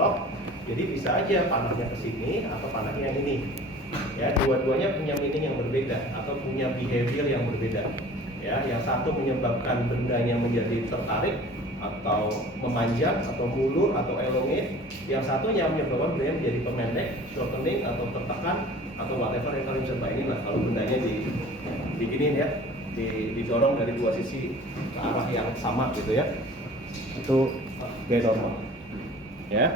balok, jadi bisa aja panahnya ke sini atau panahnya yang ini. Ya, dua-duanya punya meaning yang berbeda atau punya behavior yang berbeda. Ya, yang satu menyebabkan bendanya menjadi tertarik atau memanjang atau mulur atau elongate, yang satunya menyebabkan bendanya menjadi pemendek, shortening atau tertekan atau whatever yang kalian bisa bayangin lah kalau bendanya diginin ya, didorong dari dua sisi ke arah yang sama gitu ya. Itu gaya normal. Ya.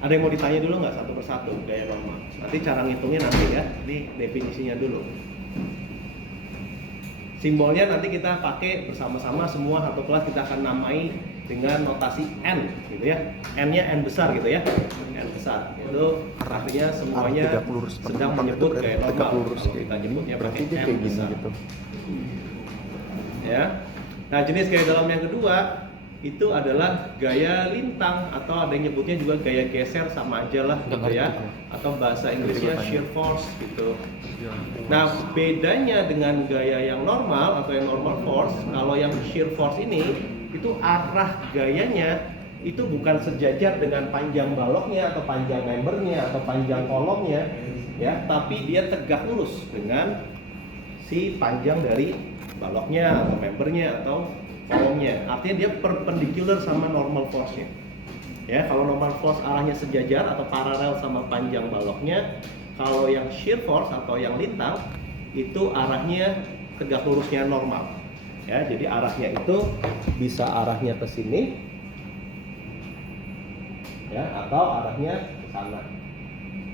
Ada yang mau ditanya dulu nggak satu persatu gaya normal? Nanti cara ngitungnya nanti ya, ini definisinya dulu. Simbolnya nanti kita pakai bersama-sama semua satu kelas, kita akan namai dengan notasi N gitu ya. N-nya N besar gitu ya. N besar. Itu artinya semuanya sedang menyebut gaya normal. Kita nyebutnya pakai N besar. Gitu. Ya. Nah, jenis gaya dalam yang kedua itu adalah gaya lintang atau ada yang nyebutnya juga gaya geser, sama aja lah gitu ya, atau bahasa Inggrisnya shear force gitu. Nah, bedanya dengan gaya yang normal atau yang normal force, kalau yang shear force ini itu arah gayanya itu bukan sejajar dengan panjang baloknya atau panjang membernya atau panjang kolomnya ya, tapi dia tegak lurus dengan si panjang dari baloknya atau membernya atau kolomnya. Artinya dia perpendicular sama normal force-nya. Ya, kalau normal force arahnya sejajar atau paralel sama panjang baloknya. Kalau yang shear force atau yang lintang itu arahnya tegak lurusnya normal. Ya, jadi arahnya itu bisa arahnya ke sini ya, atau arahnya ke sana.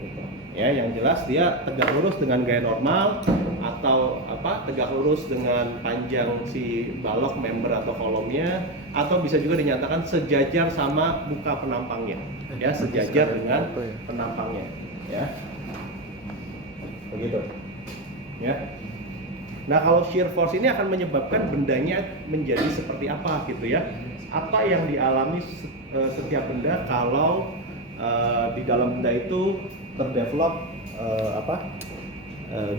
Gitu. Ya, yang jelas dia tegak lurus dengan gaya normal atau tegak lurus dengan panjang si balok, member atau kolomnya, atau bisa juga dinyatakan sejajar sama muka penampangnya ya, sejajar dengan penampangnya ya, begitu ya. Nah, kalau shear force ini akan menyebabkan bendanya menjadi seperti apa gitu ya, apa yang dialami setiap benda kalau di dalam benda itu terdevelop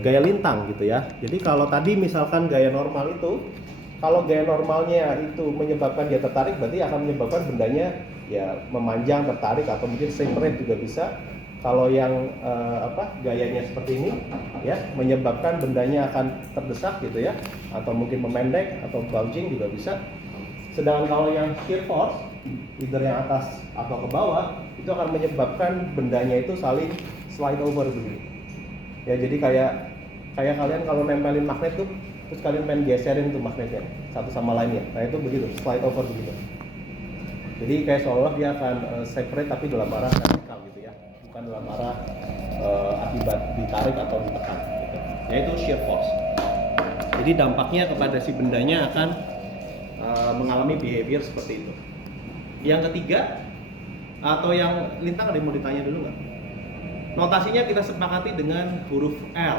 gaya lintang gitu ya. Jadi kalau tadi misalkan gaya normal itu, kalau gaya normalnya itu menyebabkan dia tertarik, berarti akan menyebabkan bendanya ya memanjang, tertarik, atau mungkin separate juga bisa. Kalau yang gayanya seperti ini ya, menyebabkan bendanya akan terdesak gitu ya, atau mungkin memendek atau bulging juga bisa. Sedangkan kalau yang shear force, either yang atas atau ke bawah, itu akan menyebabkan bendanya itu saling slide over begini. Ya, jadi kayak kalian kalau nempelin magnet tuh, terus kalian pengen geserin tuh magnetnya satu sama lainnya. Nah, itu begitu, slide over begitu. Jadi kayak seolah dia akan separate tapi dalam arah vertikal gitu ya, bukan dalam arah akibat ditarik atau ditekan gitu. Yaitu shear force. Jadi dampaknya kepada si bendanya akan mengalami behavior seperti itu. Yang ketiga atau yang lintang, ada yang mau ditanya dulu nggak? Notasinya kita sepakati dengan huruf L.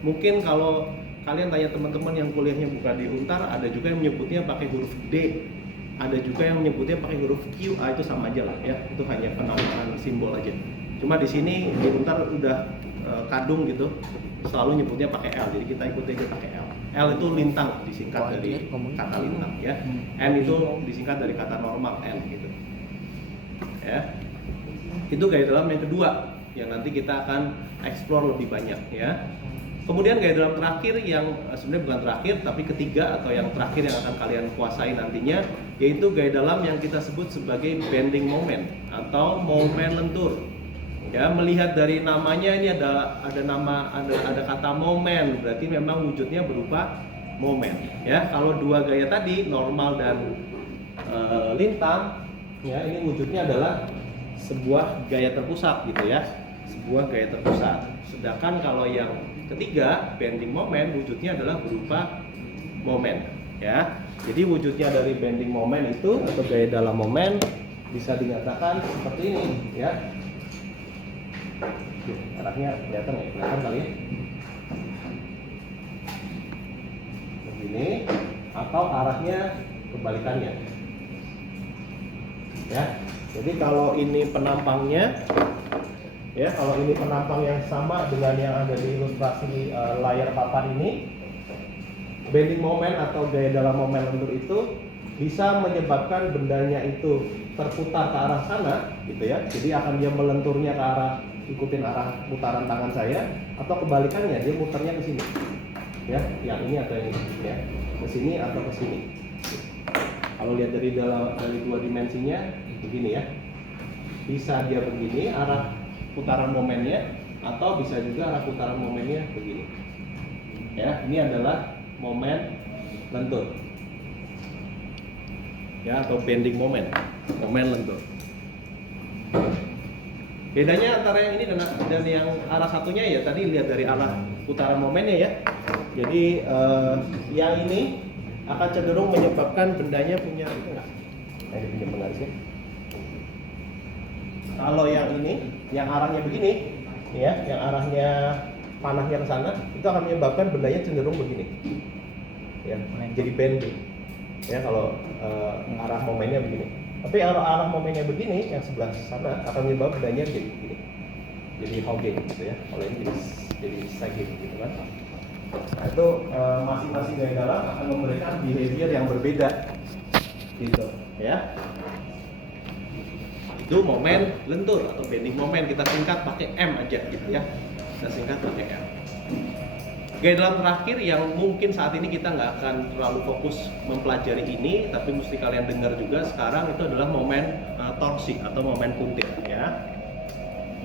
Mungkin kalau kalian tanya teman-teman yang kuliahnya bukan di Untar, ada juga yang menyebutnya pakai huruf D, ada juga yang menyebutnya pakai huruf Q. Itu sama aja lah ya, itu hanya penamaan simbol aja. Cuma di sini di Untar udah kadung gitu, selalu nyebutnya pakai L, jadi kita ikuti aja pakai L. L itu lintang, disingkat dari kata lintang ya. N itu disingkat dari kata normal N gitu. Ya. Itu gaya dalam yang kedua yang nanti kita akan explore lebih banyak ya. Kemudian gaya dalam terakhir yang sebenarnya bukan terakhir tapi ketiga atau yang terakhir yang akan kalian kuasai nantinya, yaitu gaya dalam yang kita sebut sebagai bending moment atau momen lentur. Ya, melihat dari namanya ini ada kata momen, berarti memang wujudnya berupa momen. Ya, kalau dua gaya tadi normal dan lintang, ya ini wujudnya adalah sebuah gaya terpusat gitu ya, sebuah gaya terpusat. Sedangkan kalau yang ketiga bending moment, wujudnya adalah berupa momen. Ya, jadi wujudnya dari bending moment itu atau gaya dalam momen bisa dinyatakan seperti ini ya. Arahnya kelihatan ya, kelihatan kali ya. Begini, atau arahnya kebalikannya. Ya, jadi kalau ini penampangnya, ya kalau ini penampang yang sama dengan yang ada di ilustrasi layar papan ini, bending moment atau gaya dalam momen lentur itu bisa menyebabkan bendanya itu terputar ke arah sana, gitu ya. Jadi akan dia melenturnya ke arah, ikutin arah putaran tangan saya, atau kebalikannya dia muternya ke sini, ya, yang ini atau yang ini, ya, ke sini atau ke sini. Kalau lihat dari dua dimensinya begini ya, bisa dia begini arah putaran momennya, atau bisa juga arah putaran momennya begini. Ya, ini adalah momen lentur. Ya, atau bending moment, momen lentur. Bedanya antara yang ini dan yang arah satunya ya tadi lihat dari arah putaran momennya ya. Jadi yang ini akan cenderung menyebabkan bendanya punya itu enggak? Nah, ini punya penggarisnya. Kalau yang ini, yang arahnya begini, ya, yang arahnya panahnya ke sana, itu akan menyebabkan bendanya cenderung begini. Ya, jadi bending. Ya, kalau arah momennya begini. Tapi arah momennya begini, yang sebelah sana akan menyebabkan bendanya jadi begini. Jadi hogging gitu ya. Kalau ini jadi sagging gitu kan. Nah, itu masing-masing gaya dalam akan memberikan behavior yang berbeda. Gitu, ya. Itu momen lentur atau bending moment, kita singkat pakai M aja gitu ya. Kita singkat pakai M. Gaya dalam terakhir yang mungkin saat ini kita nggak akan terlalu fokus mempelajari ini, tapi mesti kalian dengar juga sekarang, itu adalah momen torsi atau momen puntir ya.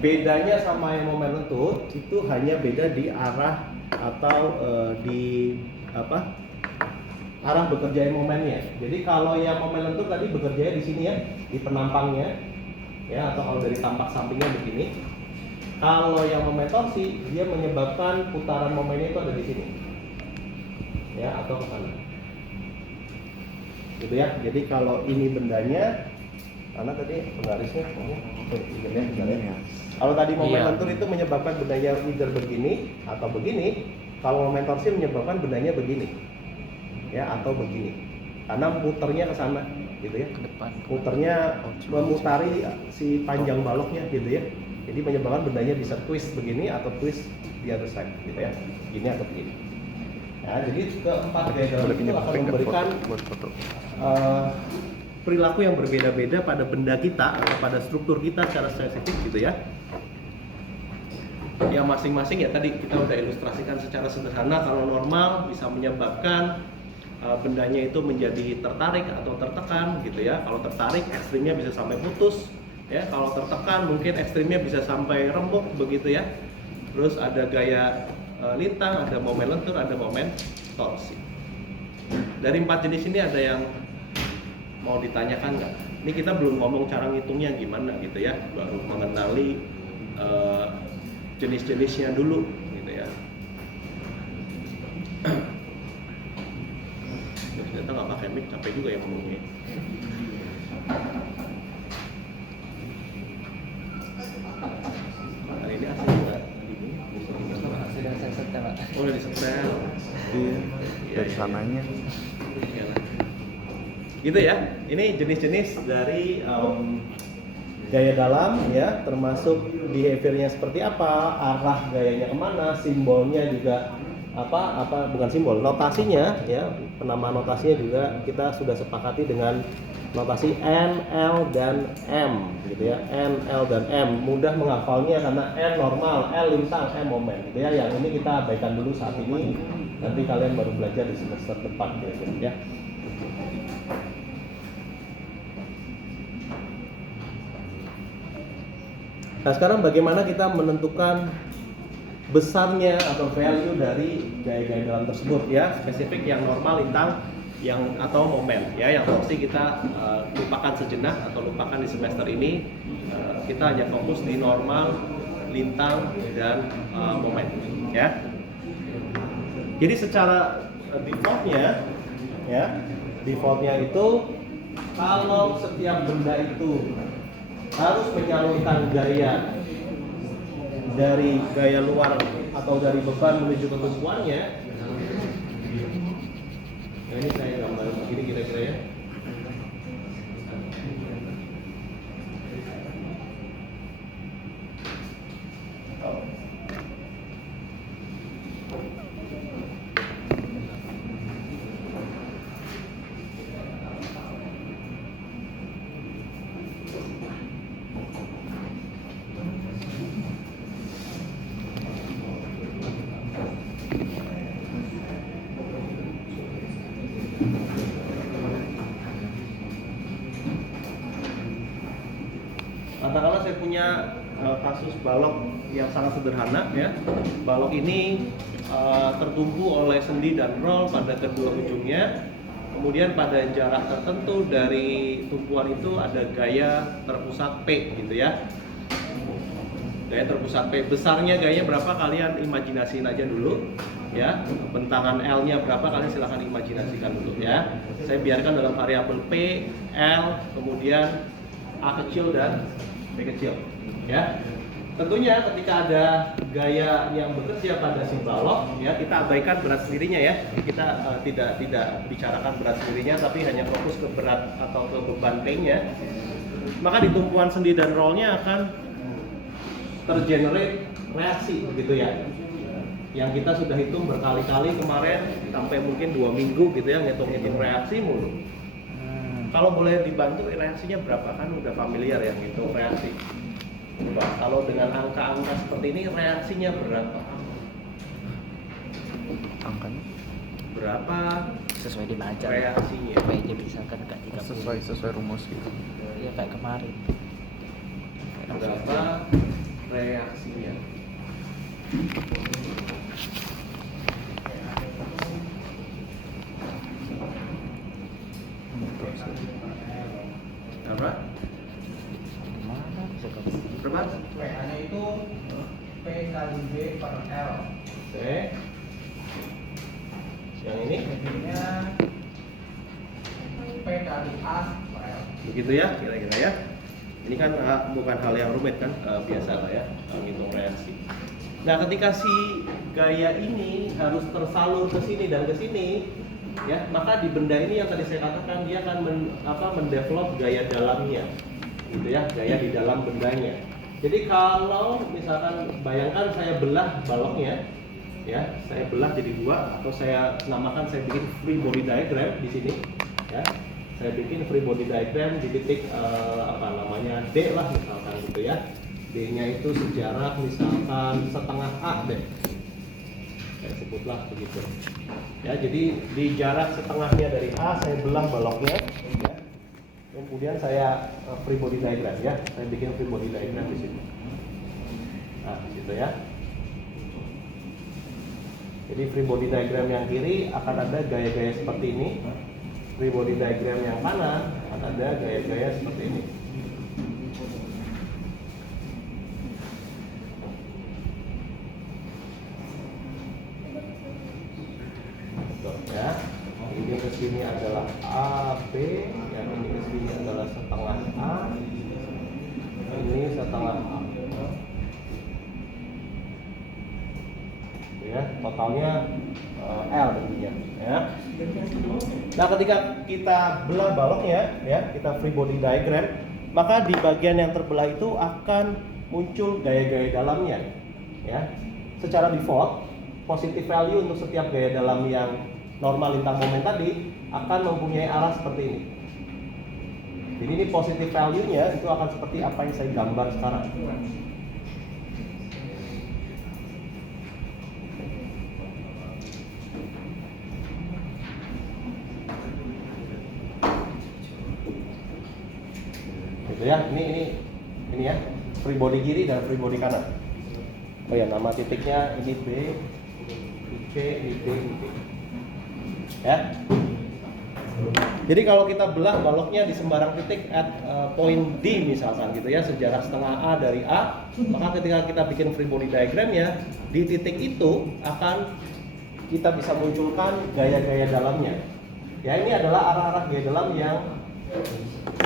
Bedanya sama yang momen lentur itu hanya beda di arah atau di apa? Arah bekerja momennya. Jadi kalau yang momen lentur tadi bekerja di sini ya, di penampangnya ya, atau kalau dari tampak sampingnya begini. Kalau yang momen torsi, dia menyebabkan putaran momennya itu ada di sini, ya, atau ke sana, gitu ya. Jadi kalau ini bendanya, karena tadi penggarisnya, ya. Kalau tadi momen lentur itu menyebabkan bendanya either begini atau begini. Kalau momen torsi menyebabkan bendanya begini, ya, atau begini, karena muternya ke sana, gitu ya. Ke depan. Muternya memutari si panjang baloknya, gitu ya. Jadi menyebabkan bendanya bisa twist begini atau twist di other side, gitu ya, gini atau begini. Nah, jadi keempat gaya dalam itu akan memberikan perilaku yang berbeda-beda pada benda kita atau pada struktur kita secara spesifik, gitu ya. Yang masing-masing ya tadi kita udah ilustrasikan secara sederhana. Kalau normal bisa menyebabkan bendanya itu menjadi tertarik atau tertekan, gitu ya. Kalau tertarik ekstrimnya bisa sampai putus. Ya, kalau tertekan mungkin ekstrimnya bisa sampai rembuk begitu ya. Terus ada gaya lintang, ada momen lentur, ada momen torsi. Dari 4 jenis ini ada yang mau ditanyakan nggak? Ini kita belum ngomong cara ngitungnya gimana gitu ya, baru mengenali jenis-jenisnya dulu gitu ya. Ternyata nggak pakai mic, capek juga ya ngomongnya. Ini asli nggak? Sudah saya setel, Pak. Oh, udah disetel. Iya, dari sananya. Gitu ya. Ini jenis-jenis dari gaya dalam ya, termasuk behaviornya seperti apa, arah gayanya kemana, simbolnya juga bukan simbol, notasinya ya, penamaan notasinya juga kita sudah sepakati dengan notasi N, L, dan M gitu ya. N, L, dan M mudah menghafalnya karena N normal, L lintang, M momen gitu ya. Yang ini kita abaikan dulu saat ini, nanti kalian baru belajar di semester depan gitu ya. Nah, sekarang bagaimana kita menentukan besarnya atau value dari gaya-gaya dalam tersebut ya, spesifik yang normal, lintang, yang atau momen ya. Yang torsi kita lupakan sejenak atau lupakan di semester ini. Kita hanya fokus di normal, lintang, dan momen ya. Jadi secara defaultnya ya, defaultnya itu kalau setiap benda itu harus menyalurkan gaya dari gaya luar atau dari beban menuju ke tumpuannya. Nah, ini saya gambar begini kira-kira ya. Katakanlah saya punya kasus balok yang sangat sederhana ya. Balok ini tertumpu oleh sendi dan roll pada kedua ujungnya. Kemudian pada jarak tertentu dari tumpuan itu ada gaya terpusat P gitu ya. Gaya terpusat P, besarnya gayanya berapa kalian imajinasiin aja dulu ya. Bentangan L-nya berapa kalian silahkan imajinasikan dulu ya. Saya biarkan dalam variabel P, L, kemudian A kecil dan B kecil ya. Tentunya ketika ada gaya yang bekerja pada si balok ya, kita abaikan berat sendirinya ya. Kita tidak bicarakan berat sendirinya, tapi hanya fokus ke berat atau ke beban P-nya. Maka di tumpuan sendi dan rollnya akan tergenerate reaksi begitu ya. Yang kita sudah hitung berkali-kali kemarin sampai mungkin 2 minggu gitu ya, ngitung reaksi mulu. Kalau boleh dibantu reaksinya berapa, kan udah familiar ya ngitung reaksi. Coba kalau dengan angka-angka seperti ini reaksinya berapa? Angkanya Berapa Sesuai dibaca. reaksinya? Kayak dia misalkan kayak 30. sesuai rumus gitu. Ya kayak kemarin. Berapa reaksinya? Berapa? Gimana bisa kamu? Berapa? WA-nya itu P kali B per L. Oke. Yang ini? Jadinya P kali A per L. Begitu ya, kira-kira ya. Ini kan bukan hal yang rumit kan, biasa lah ya, ngitung reaksi. Nah, ketika si gaya ini harus tersalur ke sini dan ke sini, ya, maka di benda ini yang tadi saya katakan dia akan mendevelop gaya dalamnya, gitu ya, gaya di dalam bendanya. Jadi kalau misalkan bayangkan saya belah baloknya, ya, saya belah jadi 2 atau saya namakan, saya bikin free body diagram di sini, ya. Saya bikin free body diagram di titik D lah misalkan gitu ya. D-nya itu sejarak misalkan setengah A deh. Saya sebutlah begitu. Ya, jadi di jarak setengahnya dari A saya belah baloknya ya. Kemudian saya free body diagram ya. Saya bikin free body diagram di sini. Nah, di situ ya. Jadi free body diagram yang kiri akan ada gaya-gaya seperti ini. Free body diagram yang kanan akan ada gaya-gaya seperti ini. Tuh, ya. Ini ke sini adalah AB, yang ini ke sini adalah setengah A. Ini setengah A. Ya, totalnya L tentunya ya. Nah, ketika kita belah baloknya ya, kita free body diagram, maka di bagian yang terbelah itu akan muncul gaya-gaya dalamnya ya. Secara default positive value untuk setiap gaya dalam yang normal lintang momen tadi akan mempunyai arah seperti ini. Jadi ini positive value-nya itu akan seperti apa yang saya gambar sekarang. Gitu ya, ini ya, free body kiri dan free body kanan. Oh ya, nama titiknya ini B, ini C, ini D, ini B. Ya. Jadi kalau kita belah baloknya di sembarang titik at point D misalkan gitu ya, sejarak setengah A dari A, maka ketika kita bikin free body diagramnya, di titik itu akan kita bisa munculkan gaya-gaya dalamnya. Ya, ini adalah arah-arah gaya dalam yang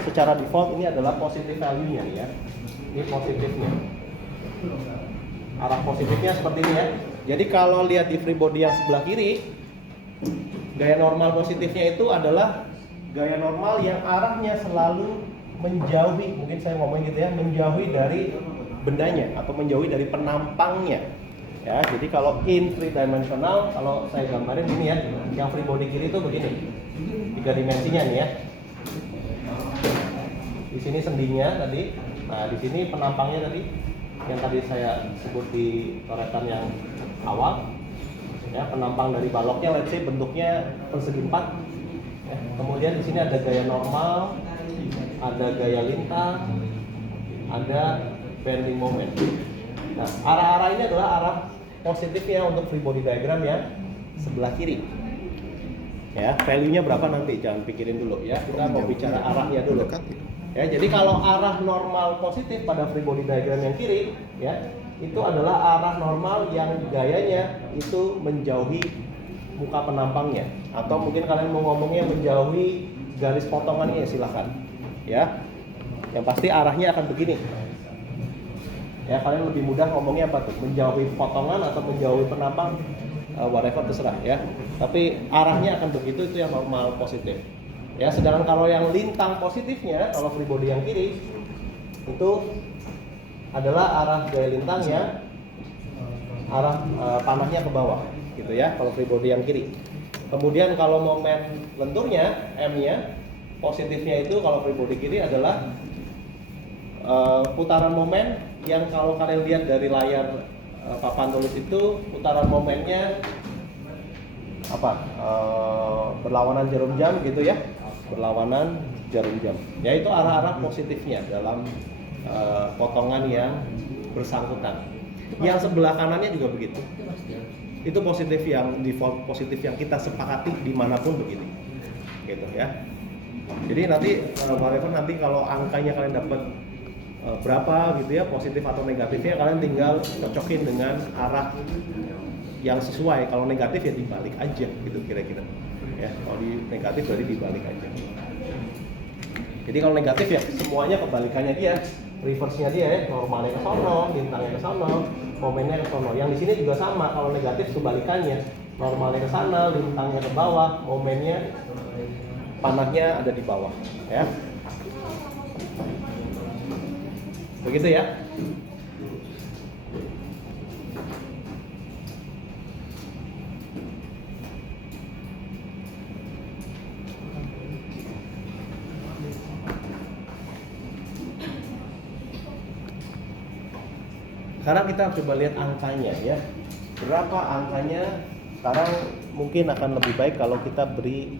secara default ini adalah positive value-nya ya. Ini positifnya. Arah positifnya seperti ini ya. Jadi kalau lihat di free body yang sebelah kiri, gaya normal positifnya itu adalah gaya normal yang arahnya selalu menjauhi, mungkin saya ngomong gitu ya, menjauhi dari bendanya atau menjauhi dari penampangnya. Ya, jadi kalau in 3 dimensional, kalau saya gambarin ini ya, yang free body kiri itu begini. 3 dimensinya nih ya. Di sini sendinya tadi, nah di sini penampangnya tadi, yang tadi saya sebut di coretan yang awal, ya, penampang dari baloknya, let's say bentuknya persegi 4. Ya, kemudian di sini ada gaya normal, ada gaya lintang, ada bending moment. Nah, arah-arah ini adalah arah positifnya untuk free body diagram yang sebelah kiri. Ya, value-nya berapa nanti jangan pikirin dulu ya. Kita mau bicara arahnya dulu. Ya, jadi kalau arah normal positif pada free body diagram yang kiri, ya, itu adalah arah normal yang gayanya itu menjauhi muka penampangnya, atau mungkin kalian mau ngomongnya menjauhi garis potongannya, silahkan. Ya, yang pasti arahnya akan begini. Ya, kalian lebih mudah ngomongnya apa tuh? Menjauhi potongan atau menjauhi penampang, whatever terserah ya. Tapi arahnya akan begitu, itu yang normal positif. Ya, sedangkan kalau yang lintang positifnya, kalau free body yang kiri itu adalah arah gaya lintangnya, arah panahnya ke bawah, gitu ya. Kalau free body yang kiri. Kemudian kalau momen lenturnya, M-nya, positifnya itu kalau free body kiri adalah putaran momen yang kalau kalian lihat dari layar papan tulis itu putaran momennya apa? Berlawanan jarum jam gitu ya. Berlawanan jarum jam. Ya, itu arah-arah positifnya dalam potongan yang bersangkutan. Yang sebelah kanannya juga begitu. Itu positif yang default positif yang kita sepakati dimanapun begitu, gitu ya. Jadi nanti whatever nanti kalau angkanya kalian dapat berapa gitu ya, positif atau negatifnya, kalian tinggal cocokin dengan arah yang sesuai. Kalau negatif ya dibalik aja gitu kira-kira. Ya, kalau negatif berarti dibalik aja. Jadi kalau negatif ya semuanya kebalikannya dia, reverse-nya dia ya, normalnya ke sono, lintangnya ke sono, momennya ke sono. Yang di sini juga sama, kalau negatif kebalikannya, normalnya ke sana, lintangnya ke bawah, momennya panahnya ada di bawah, ya. Begitu ya. Sekarang kita coba lihat angkanya ya. Berapa angkanya? Sekarang mungkin akan lebih baik kalau kita beri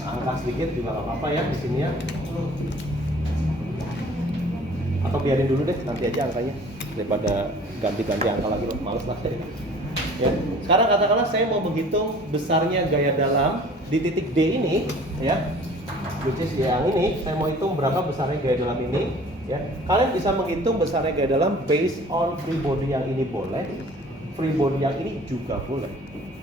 angka sedikit juga nggak apa-apa ya di sini ya. Atau biarin dulu deh, nanti aja angkanya daripada ganti-ganti angka lagi, males lah. Ya. Sekarang katakanlah saya mau menghitung besarnya gaya dalam di titik D ini ya. Which is yang ini, saya mau hitung berapa besarnya gaya dalam ini. Ya, kalian bisa menghitung besarnya gaya dalam based on free body yang ini boleh, free body yang ini juga boleh.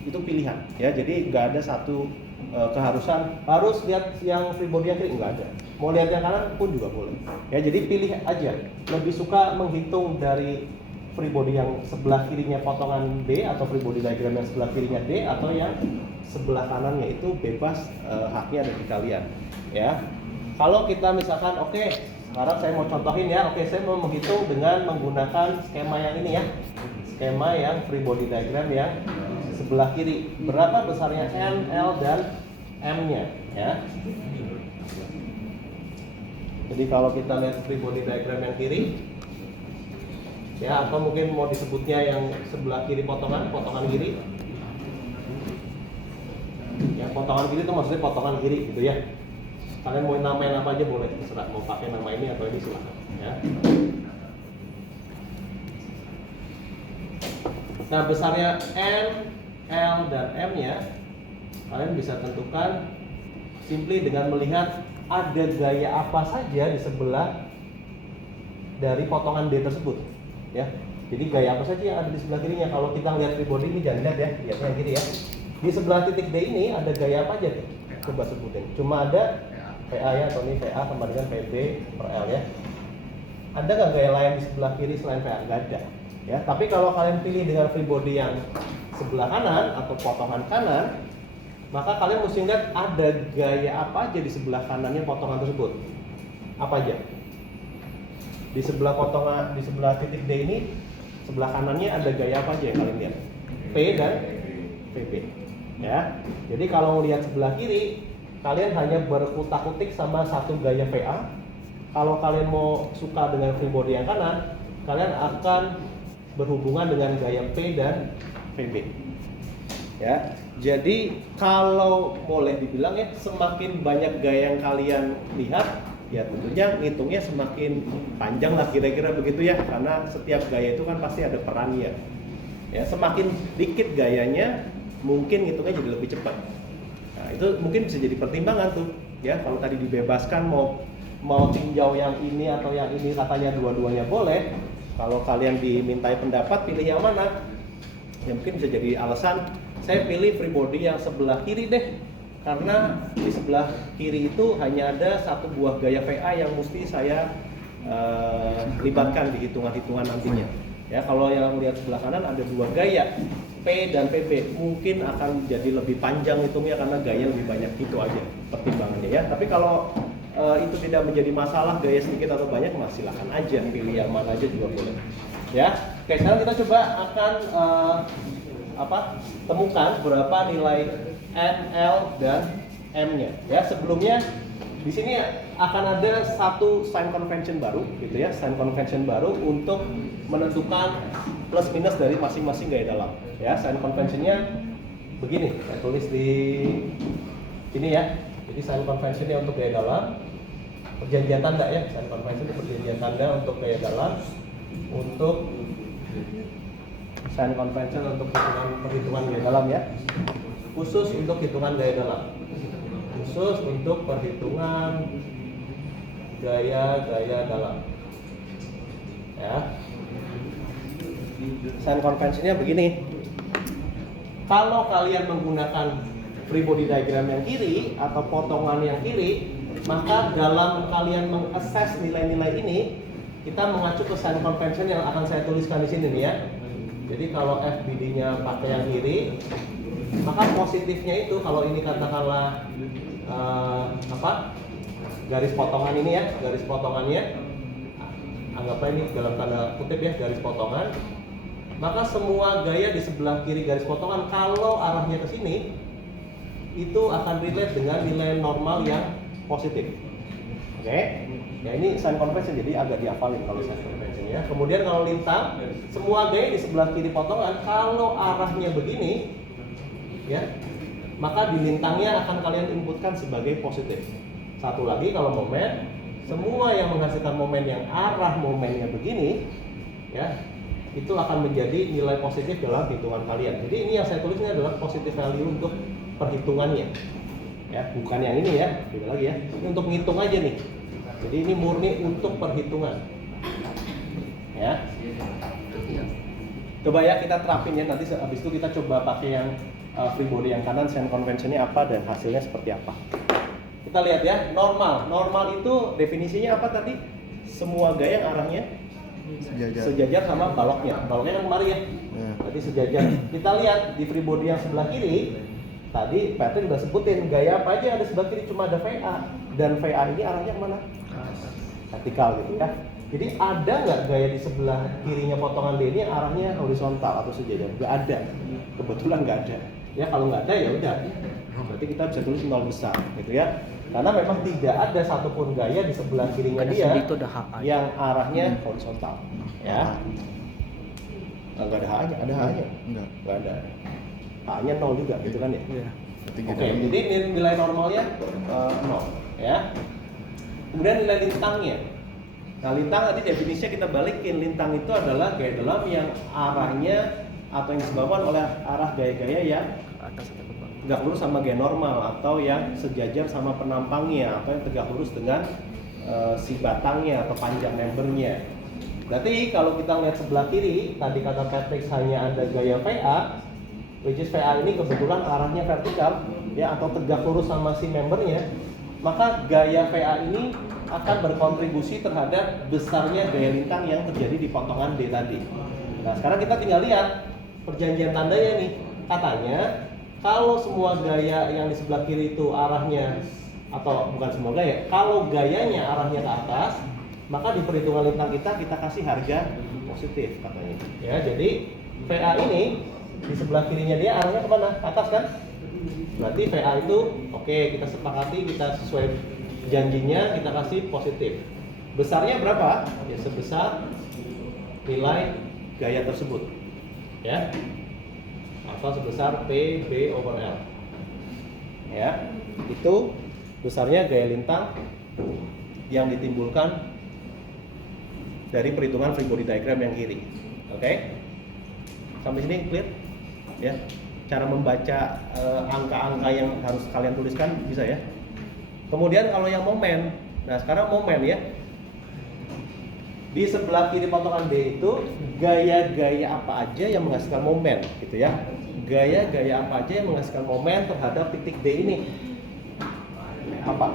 Itu pilihan, ya. Jadi nggak ada satu keharusan harus lihat yang free body yang kiri, nggak ada. Mau lihat yang kanan pun juga boleh. Ya, jadi pilih aja. Lebih suka menghitung dari free body yang sebelah kirinya potongan D atau free body diagram yang sebelah kirinya D, atau yang sebelah kanannya, itu bebas, haknya ada di kalian. Ya, kalau kita misalkan oke, sekarang saya mau contohin ya. Oke, saya mau menghitung dengan menggunakan skema yang ini ya. Skema yang free body diagram yang sebelah kiri. Berapa besarnya N, L, dan M-nya ya. Jadi kalau kita lihat free body diagram yang kiri ya, atau mungkin mau disebutnya yang sebelah kiri potongan kiri. Yang potongan kiri itu maksudnya potongan kiri gitu ya. Kalian mau namain apa aja boleh, terserah, mau pakai nama ini atau ini silakan ya. Nah, besarnya N, L, dan M-nya kalian bisa tentukan simply dengan melihat ada gaya apa saja di sebelah dari potongan D tersebut ya. Jadi gaya apa saja yang ada di sebelah kirinya. Kalau kita lihat free body ini, jangan lihat ya, lihatnya yang kiri ya. Di sebelah titik D ini ada gaya apa aja tuh? Coba sebutin. Cuma ada PA ya, atau ini PA sama dengan PB per L ya. Ada nggak gaya lain di sebelah kiri selain PA? Nggak ada ya. Tapi kalau kalian pilih dengan free body yang sebelah kanan atau potongan kanan, maka kalian mesti lihat ada gaya apa aja di sebelah kanannya potongan tersebut. Apa aja? Di sebelah potongan, di sebelah titik D ini, sebelah kanannya ada gaya apa aja yang kalian lihat? P dan PB ya. Jadi kalau lihat sebelah kiri, kalian hanya berkutak-kutik sama satu gaya VA. Kalau kalian mau suka dengan free body yang kanan, kalian akan berhubungan dengan gaya P dan PB. Ya, jadi kalau boleh dibilang ya, semakin banyak gaya yang kalian lihat, ya tentunya ngitungnya semakin panjang lah kira-kira begitu ya, karena setiap gaya itu kan pasti ada perannya. Ya, semakin dikit gayanya mungkin ngitungnya jadi lebih cepat. Nah, itu mungkin bisa jadi pertimbangan tuh ya, kalau tadi dibebaskan mau tinjau yang ini atau yang ini, katanya dua-duanya boleh. Kalau kalian dimintai pendapat pilih yang mana, ya mungkin bisa jadi alasan saya pilih free body yang sebelah kiri deh, karena di sebelah kiri itu hanya ada satu buah gaya VA yang mesti saya libatkan di hitungan-hitungan nantinya. Ya, kalau yang lihat sebelah kanan ada dua gaya P dan PB, mungkin akan jadi lebih panjang hitungnya karena gaya lebih banyak. Itu aja pertimbangannya ya. Tapi kalau itu tidak menjadi masalah, gaya sedikit atau banyak, mas silakan aja pilih yang mana aja juga boleh. Ya, oke, sekarang kita coba akan temukan berapa nilai N, L, dan M-nya. Ya, sebelumnya di sini akan ada satu sign convention baru, gitu ya, sign convention baru untuk menentukan plus minus dari masing-masing gaya dalam. Ya, sign conventionnya begini, saya tulis di ini ya. Jadi sign conventionnya untuk gaya dalam, perjanjian tanda ya, sign convention itu perjanjian tanda untuk gaya dalam, untuk sign convention untuk perhitungan gaya dalam ya, khusus untuk hitungan gaya dalam, khusus untuk perhitungan gaya dalam ya. Sign conventionnya begini, kalau kalian menggunakan free body diagram yang kiri atau potongan yang kiri, maka dalam kalian mengakses nilai-nilai ini, kita mengacu ke sign convention yang akan saya tuliskan di sini nih ya. Jadi kalau FBD-nya pakai yang kiri, maka positifnya itu kalau ini katakanlah garis potongan ini ya, garis potongannya, anggaplah ini dalam tanda kutip ya, garis potongan, maka semua gaya di sebelah kiri garis potongan kalau arahnya ke sini itu akan relate dengan nilai normal yang positif. Oke, ya ini sign convention, jadi agak dihafalin kalau sign convention ya. Kemudian kalau lintang, semua gaya di sebelah kiri potongan kalau arahnya begini ya, maka di lintangnya akan kalian inputkan sebagai positif. Satu lagi, kalau momen, semua yang menghasilkan momen yang arah momennya begini ya, itu akan menjadi nilai positif dalam hitungan kalian. Jadi ini yang saya tulis ini adalah positive value untuk perhitungannya ya, bukan yang ini ya, beda lagi ya. Ini untuk ngitung aja nih. Jadi ini murni untuk perhitungan ya. Coba ya kita terapin ya, nanti habis itu kita coba pakai yang free body yang kanan, sign conventionnya apa dan hasilnya seperti apa. Kita lihat ya, normal. Normal itu definisinya apa tadi? Semua gaya yang arahnya sejajar sama baloknya. Baloknya kan kemari ya. Berarti sejajar. Kita lihat di free body yang sebelah kiri, tadi Patrick udah sebutin gaya apa aja yang ada sebelah kiri, cuma ada VA, dan VA ini arahnya kemana? Vertikal gitu ya. Jadi ada nggak gaya di sebelah kirinya potongan D ini arahnya horizontal atau sejajar? Nggak ada. Kebetulan nggak ada. Ya kalau nggak ada ya udah. Berarti kita bisa tulis 0 besar gitu ya. Karena memang tidak ada satupun gaya di sebelah kirinya dia itu ada HA yang arahnya horizontal. Ya. Nggak ada HA-nya, ada HA-nya? Nggak ada. HA-nya 0 juga gitu kan ya? Iya. Oke, jadi nilai normalnya 0 ya. Kemudian nilai lintangnya. Nah, lintang tadi definisinya kita balikin. Lintang itu adalah gaya dalam yang arahnya atau yang disebabkan oleh arah gaya-gaya yang Atas atau ke bawah. tegak lurus sama gaya normal, atau yang sejajar sama penampangnya, atau yang tegak lurus dengan si batangnya atau panjang membernya. Berarti kalau kita lihat sebelah kiri, tadi kata Patrick hanya ada gaya VA, which is VA ini kebetulan arahnya vertikal ya, atau tegak lurus sama si membernya, maka gaya VA ini akan berkontribusi terhadap besarnya gaya lintang yang terjadi di potongan D tadi. Nah, sekarang kita tinggal lihat perjanjian tandanya nih. Katanya kalau semua gaya yang di sebelah kiri itu arahnya, atau bukan semua gaya, kalau gayanya arahnya ke atas, maka di perhitungan lintang kita kasih harga positif katanya. Ya, jadi VA ini di sebelah kirinya dia arahnya kemana? Ke atas kan? Berarti VA itu oke, kita sepakati, kita sesuai janjinya, kita kasih positif. Besarnya berapa? Ya sebesar nilai gaya tersebut. Ya. Atau sebesar PB/L. Ya. Itu besarnya gaya lintang yang ditimbulkan dari perhitungan free body diagram yang kiri. Oke? Sampai sini clear? Ya. Cara membaca angka-angka yang harus kalian tuliskan bisa ya. Kemudian kalau yang momen, nah sekarang momen ya. Di sebelah kiri potongan D itu gaya-gaya apa aja yang menghasilkan momen gitu ya. Gaya-gaya apa aja yang menghasilkan momen terhadap titik D ini. Apa?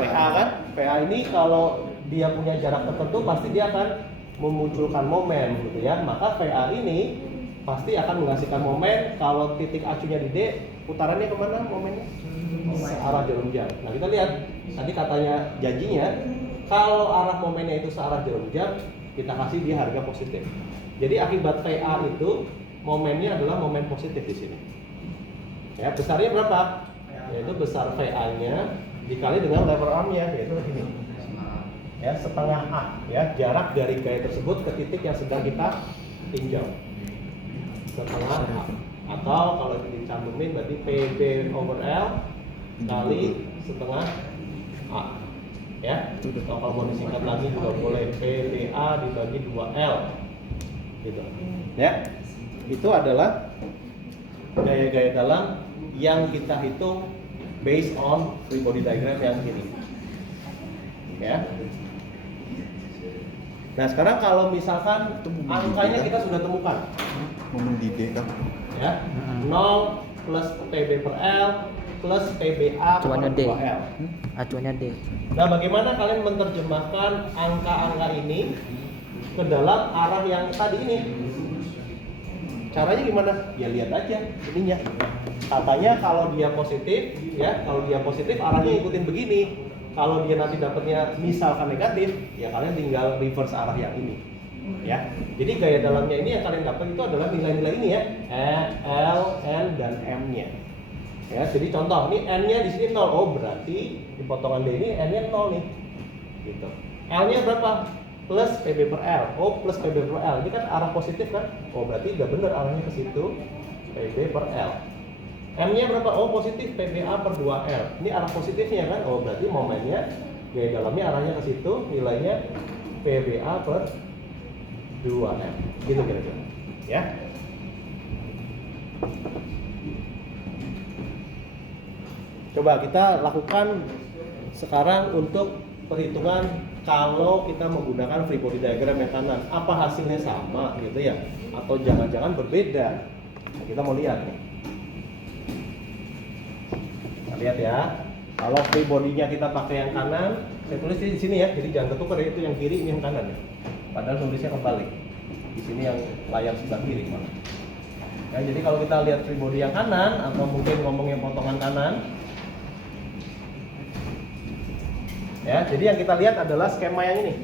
PA kan? PA ini kalau dia punya jarak tertentu pasti dia akan memunculkan momen gitu ya. Maka PA ini pasti akan menghasilkan momen. Kalau titik acunya di D, putarannya kemana momennya? Searah jarum jam. Nah kita lihat tadi katanya janjinya kalau arah momennya itu searah jarum jam, kita kasih dia harga positif. Jadi akibat PA itu momennya adalah momen positif di sini. Ya besarnya berapa? Yaitu besar VA-nya dikali dengan lever arm-nya, yaitu ini. Ya setengah A. Ya jarak dari gaya tersebut ke titik yang sedang kita tinjau. Setengah A. Atau kalau dicantumin berarti PB over L kali setengah A. Ya, atau kalau mau disingkat lagi juga boleh PBA dibagi 2L gitu. Ya, itu adalah gaya-gaya dalam yang kita hitung based on free body diagram yang kiri. Ya. Nah sekarang kalau misalkan angkanya kita sudah temukan, momen di D kan? ya, 0 plus PB per L plus PBA per Acuannya D. 2L. Acuannya D. Nah, bagaimana kalian menerjemahkan angka-angka ini ke dalam arah yang tadi ini? Caranya gimana? Ya lihat aja ininya. Katanya kalau dia positif, ya, kalau dia positif arahnya ikutin begini. Kalau dia nanti dapatnya misalkan negatif, ya kalian tinggal reverse arah yang ini. Ya. Jadi gaya dalamnya ini yang kalian dapat itu adalah nilai-nilai ini ya, L, N dan M-nya. Ya, jadi contoh, ini N-nya di sini 0. Oh, berarti di potongan D ini N-nya 0 nih. Gitu. L-nya berapa? Plus PB per L. Oh, plus PB per L. Ini kan arah positif kan? Oh, berarti udah bener arahnya ke situ. PB per L. M-nya berapa? Oh, positif PBA per 2L. Ini arah positifnya kan? Oh, berarti momennya gaya dalamnya arahnya ke situ, nilainya PBA per 2L. Gitu kira-kira. Ya. Coba kita lakukan sekarang untuk perhitungan kalau kita menggunakan free body diagram yang kanan. Apa hasilnya sama gitu ya? Atau jangan-jangan berbeda? Nah, kita mau lihat nih. Kita lihat ya. Kalau free body-nya kita pakai yang kanan, saya tulis di sini ya. Jadi jangan ketukar ya, itu yang kiri ini yang kanan ya. Padahal tulisnya kebalik. Di sini yang layar sebelah kiri malah. Ya, jadi kalau kita lihat free body yang kanan atau mungkin ngomongnya potongan kanan, ya, jadi yang kita lihat adalah skema yang ini.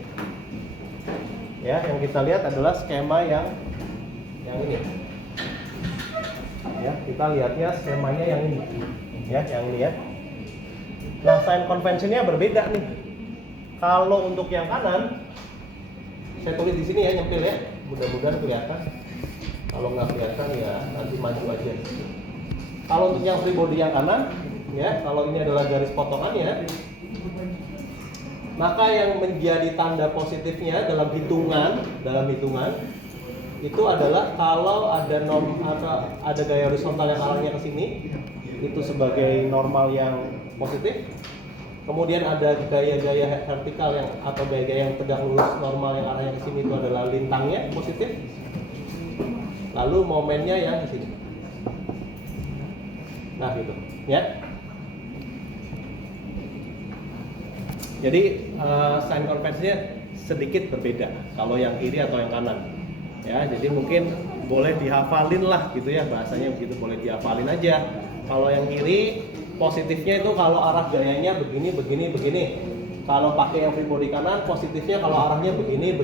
Ya, yang kita lihat adalah skema yang ini. Ya, kita lihatnya skemanya yang ini. Ya, yang ini ya. Nah, sign konvensinya berbeda nih. Kalau untuk yang kanan, saya tulis di sini ya, nyempil ya. Mudah-mudahan kelihatan. Kalau nggak kelihatan ya nanti maju aja. Kalau untuk yang free body yang kanan, ya, kalau ini adalah garis potongannya, maka yang menjadi tanda positifnya dalam hitungan itu adalah kalau ada ada gaya horizontal yang arahnya ke sini, itu sebagai normal yang positif. Kemudian ada gaya-gaya vertikal yang atau gaya-gaya yang tegak lurus normal yang arahnya ke sini, itu adalah lintangnya positif. Lalu momennya yang ke sini. Nah, gitu, ya. Jadi sign konvensinya sedikit berbeda kalau yang kiri atau yang kanan. Ya, jadi mungkin boleh dihafalin lah gitu ya, bahasanya begitu, boleh dihafalin aja. Kalau yang kiri positifnya itu kalau arah gayanya begini. Kalau pakai yang free body kanan positifnya kalau arahnya begini.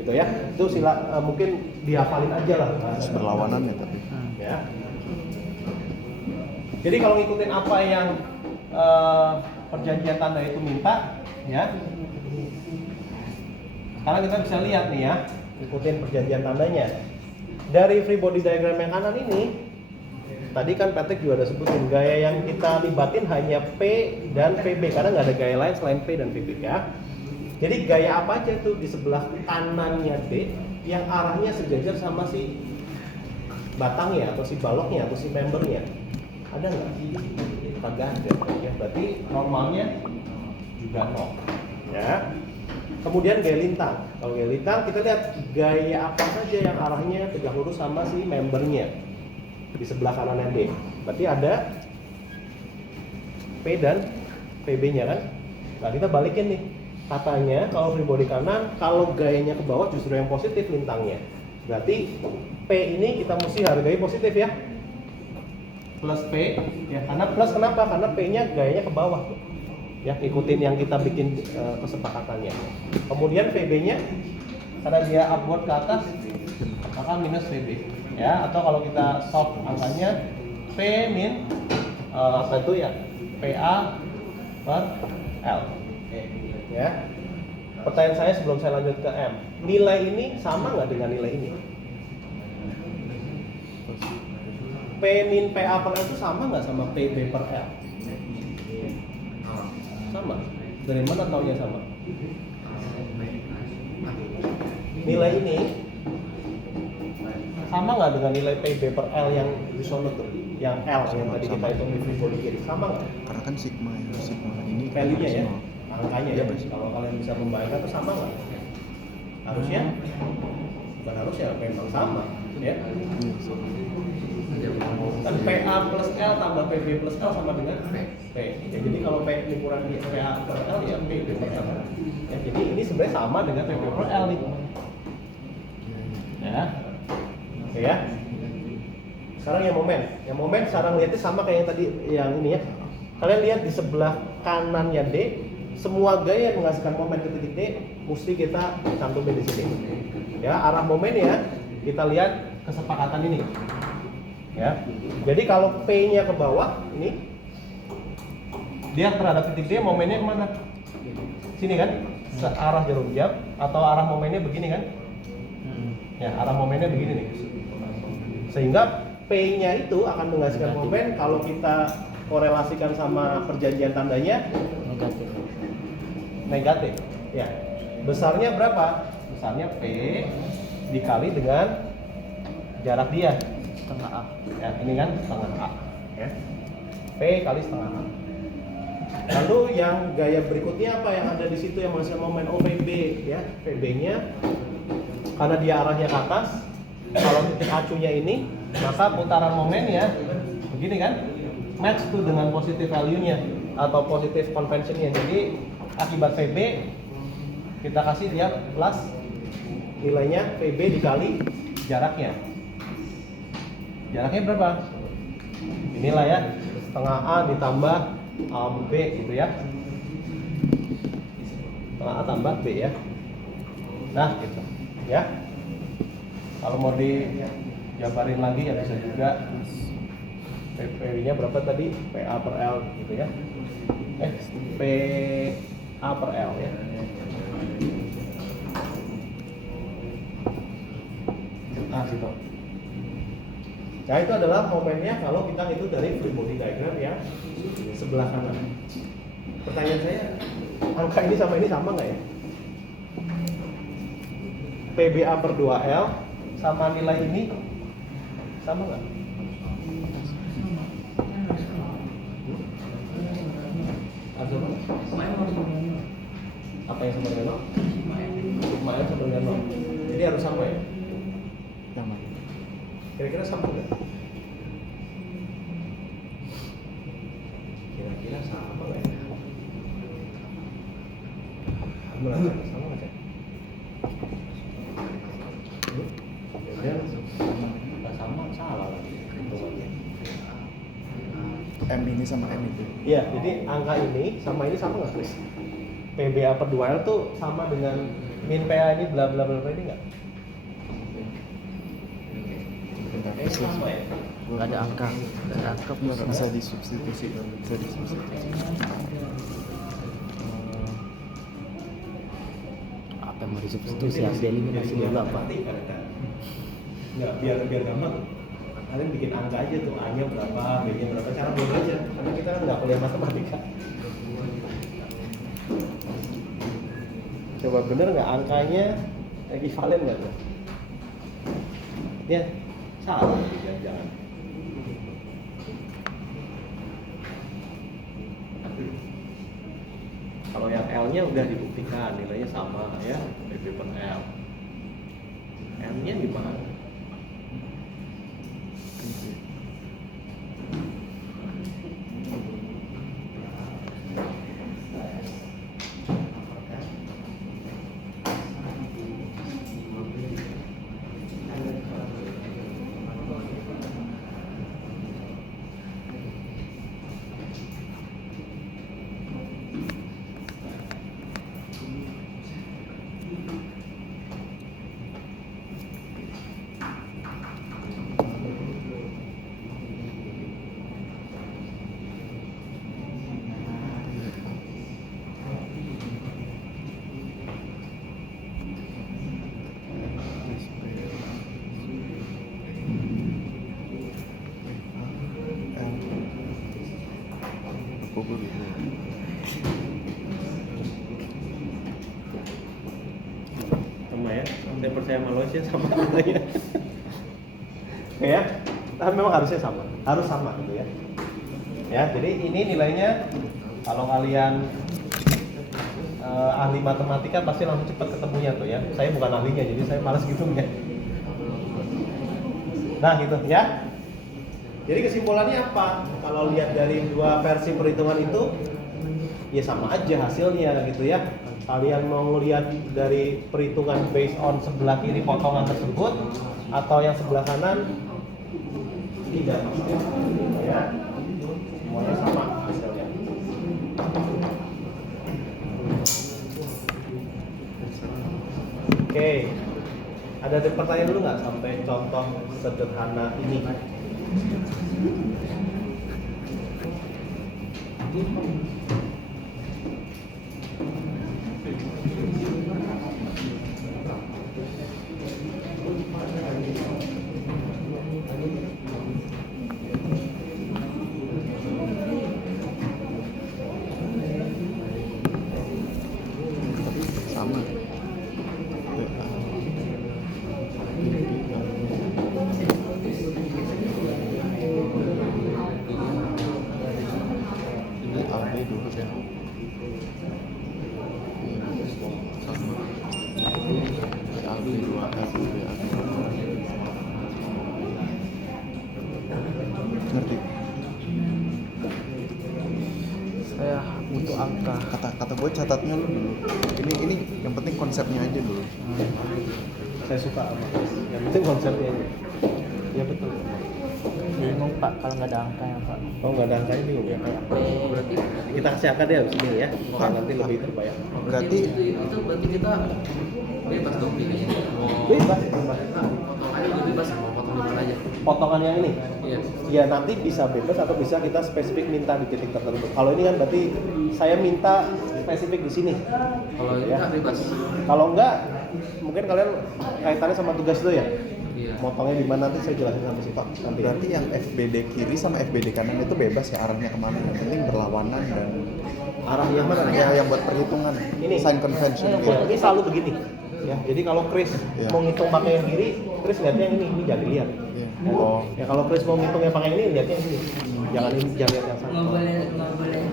Gitu ya. Itu mungkin dihafalin aja lah. Berlawanan ya tapi. Ya. Jadi kalau ngikutin apa yang perjanjian tanda itu minta, ya. Sekarang kita bisa lihat nih ya, ikutin perjanjian tandanya. Dari free body diagram yang kanan ini, tadi kan Patrick juga udah sebutin gaya yang kita libatin hanya P dan PB karena nggak ada gaya lain selain P dan PB ya. Jadi gaya apa aja tuh di sebelah kanannya D yang arahnya sejajar sama si batangnya atau si baloknya atau si membernya? Ada nggak? Kagak ada ya. Berarti normalnya juga nol ya. Kemudian gaya lintang. Kalau gaya lintang kita lihat gaya apa saja yang arahnya tegak lurus sama si membernya di sebelah kanannya D. Berarti ada P dan PB-nya kan? Nah kita balikin nih. Katanya kalau free body kanan, kalau gayanya ke bawah justru yang positif lintangnya. Berarti P ini kita mesti hargai positif ya. Plus P ya. Karena plus kenapa? Karena P-nya gayanya ke bawah. Ya, ikutin yang kita bikin kesepakatannya. Kemudian PB-nya karena dia upward ke atas, maka minus PB. Ya, atau kalau kita solve angkanya P min apa itu ya? PA per L. Ya. Pertanyaan saya sebelum saya lanjut ke M, nilai ini sama nggak dengan nilai ini? P min PA per L itu sama nggak sama PB per L? Sama. Dari mana taunya sama? Nilai ini sama nggak dengan nilai PB per L yang di sono tuh? Yang L yang tadi kita hitung di free body kiri, sama nggak? Karena kan sigma ya, sigma ini Value-nya ya, maksimal. angkanya Iya, ya. Mas. Kalau kalian bisa membayangkan itu sama nggak? Harusnya? Bukan harus ya, memang sama ya. Iya, sama. Kan PA plus L tambah PB plus L sama dengan P. Ya, jadi kalau P ukuran di PA per L ya PB per L. Ya, jadi ini sebenarnya sama dengan PB per L nih. Ya. Oke ya. Sekarang yang momen sekarang lihatnya sama kayak yang tadi yang ini ya. Kalian lihat di sebelah kanannya D, semua gaya yang menghasilkan momen ke titik D mesti kita cantumin di sini. Ya, arah momennya kita lihat kesepakatan ini. Ya. Jadi kalau P-nya ke bawah ini dia terhadap titik D momennya kemana? Sini kan? Searah jarum jam atau arah momennya begini kan? Ya, arah momennya begini nih. Sehingga P-nya itu akan menghasilkan momen kalau kita korelasikan sama perjanjian tandanya Negatif. negatif. Ya. Besarnya berapa? Besarnya P dikali dengan jarak dia. Setengah A. Ya, ini kan setengah A. Ya. P kali setengah A. Lalu yang gaya berikutnya apa yang ada di situ yang menghasilkan momen OPB ya, PB-nya karena dia arahnya ke atas, kalau titik acunya ini, maka putaran momennya begini kan, match tuh dengan positive value-nya atau positive convention-nya. Jadi akibat PB kita kasih dia plus nilainya PB dikali jaraknya. Jaraknya berapa? Inilah ya, setengah A ditambah B gitu ya. Setengah A tambah B ya. Nah gitu ya. Kalau mau dijabarin lagi ya bisa juga. PW-nya berapa tadi? PA per L gitu ya. PA per L ya. Nah gitu. Nah itu adalah momennya kalau kita itu dari free body diagram yang sebelah kanan. Pertanyaan saya, angka ini sama nggak ya? PBA per 2L sama nilai ini sama nggak? Ada apa yang sama dengan nol? Sigma L sama dengan nol. Jadi harus sama ya? Yang mana? Kira-kira sama nggak? Kira-kira sama nggak ya? Merasa sama nggak ya? Ya nggak sama, salah lagi hitungannya. M ini sama M itu. Iya, jadi angka ini sama nggak, Chris? PBA per 2L tuh sama dengan min PA ini bla bla bla ini nggak? Bentar, Kayaknya sama ya? Nggak ada angka. Nggak ada angka. bisa disubstitusi. Apa yang mau disubstitusi? Harus dieliminasi dulu apa? Nggak, biar gampang. kalian bikin angka aja tuh, A-nya berapa, B-nya berapa, cara bodoh aja karena kita kan nggak kuliah matematika. Coba bener nggak angkanya ekivalen nggak tuh? Ya salah jangan. Kalau yang L-nya udah dibuktikan nilainya sama ya, BB per L. M-nya gimana? Sama ya, saya percaya sama Lois sama namanya. Ya, tapi memang harusnya sama, harus sama gitu ya. Ya, jadi ini nilainya kalau kalian ahli matematika pasti langsung cepat ketemunya tuh ya. Saya bukan ahlinya, jadi saya malas gitu ya. Nah gitu ya. Jadi kesimpulannya apa? Kalau lihat dari dua versi perhitungan itu, ya sama aja hasilnya gitu ya. Kalian mau lihat dari perhitungan based on sebelah kiri potongan tersebut atau yang sebelah kanan, tidak ya. Semuanya sama hasilnya. Oke. Ada pertanyaan dulu nggak sampai contoh sederhana ini? Sama. Ini AB dulu ya. Sama. AB 2F, AB. Ngerti? Saya butuh angka. Kata gue catatnya lu dulu. Ini yang penting konsepnya aja dulu. Saya suka sama yang penting konsepnya aja. Ya betul. Bingung Pak kalau nggak ada angkanya Pak. Oh nggak ada angkanya bingung ya? Berarti Kita kasih angka deh abis ini ya. Nanti lebih terbayang. Berarti itu berarti kita bebas dong pilihnya. Bebas. Potongannya juga bebas, mau potong di mana aja. Potongan yang ini. Iya. Ya nanti bisa bebas atau bisa kita spesifik minta di titik tertentu. Kalau ini kan berarti saya minta spesifik di sini. Kalau ini Ya. nggak bebas. Kalau enggak, mungkin kalian kaitannya sama tugas itu ya. Iya. Motongnya di mana nanti saya jelasin sama si Pak. Nanti. berarti yang FBD kiri sama FBD kanan itu bebas ya arahnya kemana? Yang penting berlawanan dan Arah yang mana? ya yang buat perhitungan. Ini. Sign convention. Ya, ini selalu begini. Ya, jadi kalau Chris Ya. mau ngitung pakai yang kiri, Chris lihatnya yang ini jangan dilihat. Iya. Ya. Oh. Ya kalau Chris mau ngitungnya pakai ini, lihatnya yang ini. Jangan ini, jangan lihat yang sana. nggak boleh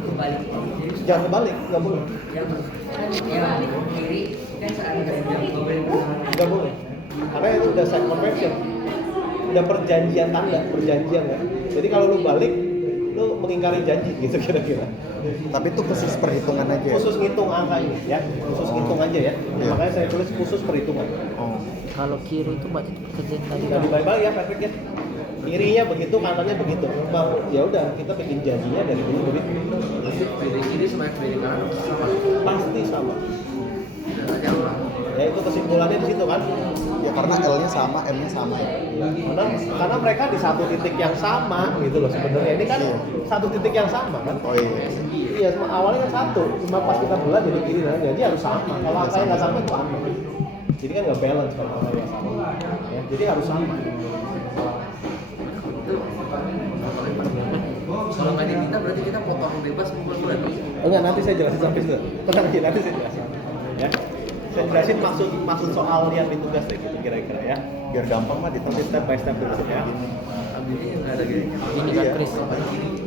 kebalik. Jadi Jangan kebalik, nggak boleh. yang kiri kan searah nggak boleh berlawanan. Nggak boleh. Karena itu udah sign convention. Udah perjanjian tanda, perjanjian ya. Jadi kalau lu balik, lu mengingkari janji gitu kira-kira. Tapi itu khusus perhitungan aja ya? Khusus ngitung angka ini ya, khusus ngitung aja ya. Iya. Makanya saya tulis khusus perhitungan. Oh. kalau kiri itu berarti pekerjaan tadi Nggak dibalik-balik ya, perfect ya. Kirinya begitu, kanannya begitu. Memang ya udah kita bikin janjinya dari dulu begitu. Pilih kiri sama pilih kanan sama. Pasti sama. Dan aja orang. Ya itu kesimpulannya di situ kan. Ya karena L-nya sama, M-nya sama ya. Karena mereka di satu titik yang sama gitu loh sebenarnya. Ini kan Iya. satu titik yang sama kan. Oh iya. Iya, awalnya kan satu, cuma pas kita belah jadi kiri dan jadi harus sama. Kalau angkanya nggak sama itu aneh. Jadi kan nggak balance kalau angkanya nggak sama. Ya, jadi harus sama. itu kalau nggak diminta berarti kita potong bebas bulan dong. Enggak, nanti saya jelasin sampai situ. Tenang aja, nanti saya jelasin. Ya. Saya jelasin maksud soal yang ditugas deh gitu kira-kira ya. Biar gampang mah ditulis step by step dulu ya. Ambilnya nggak ada gini. Ini kan Chris.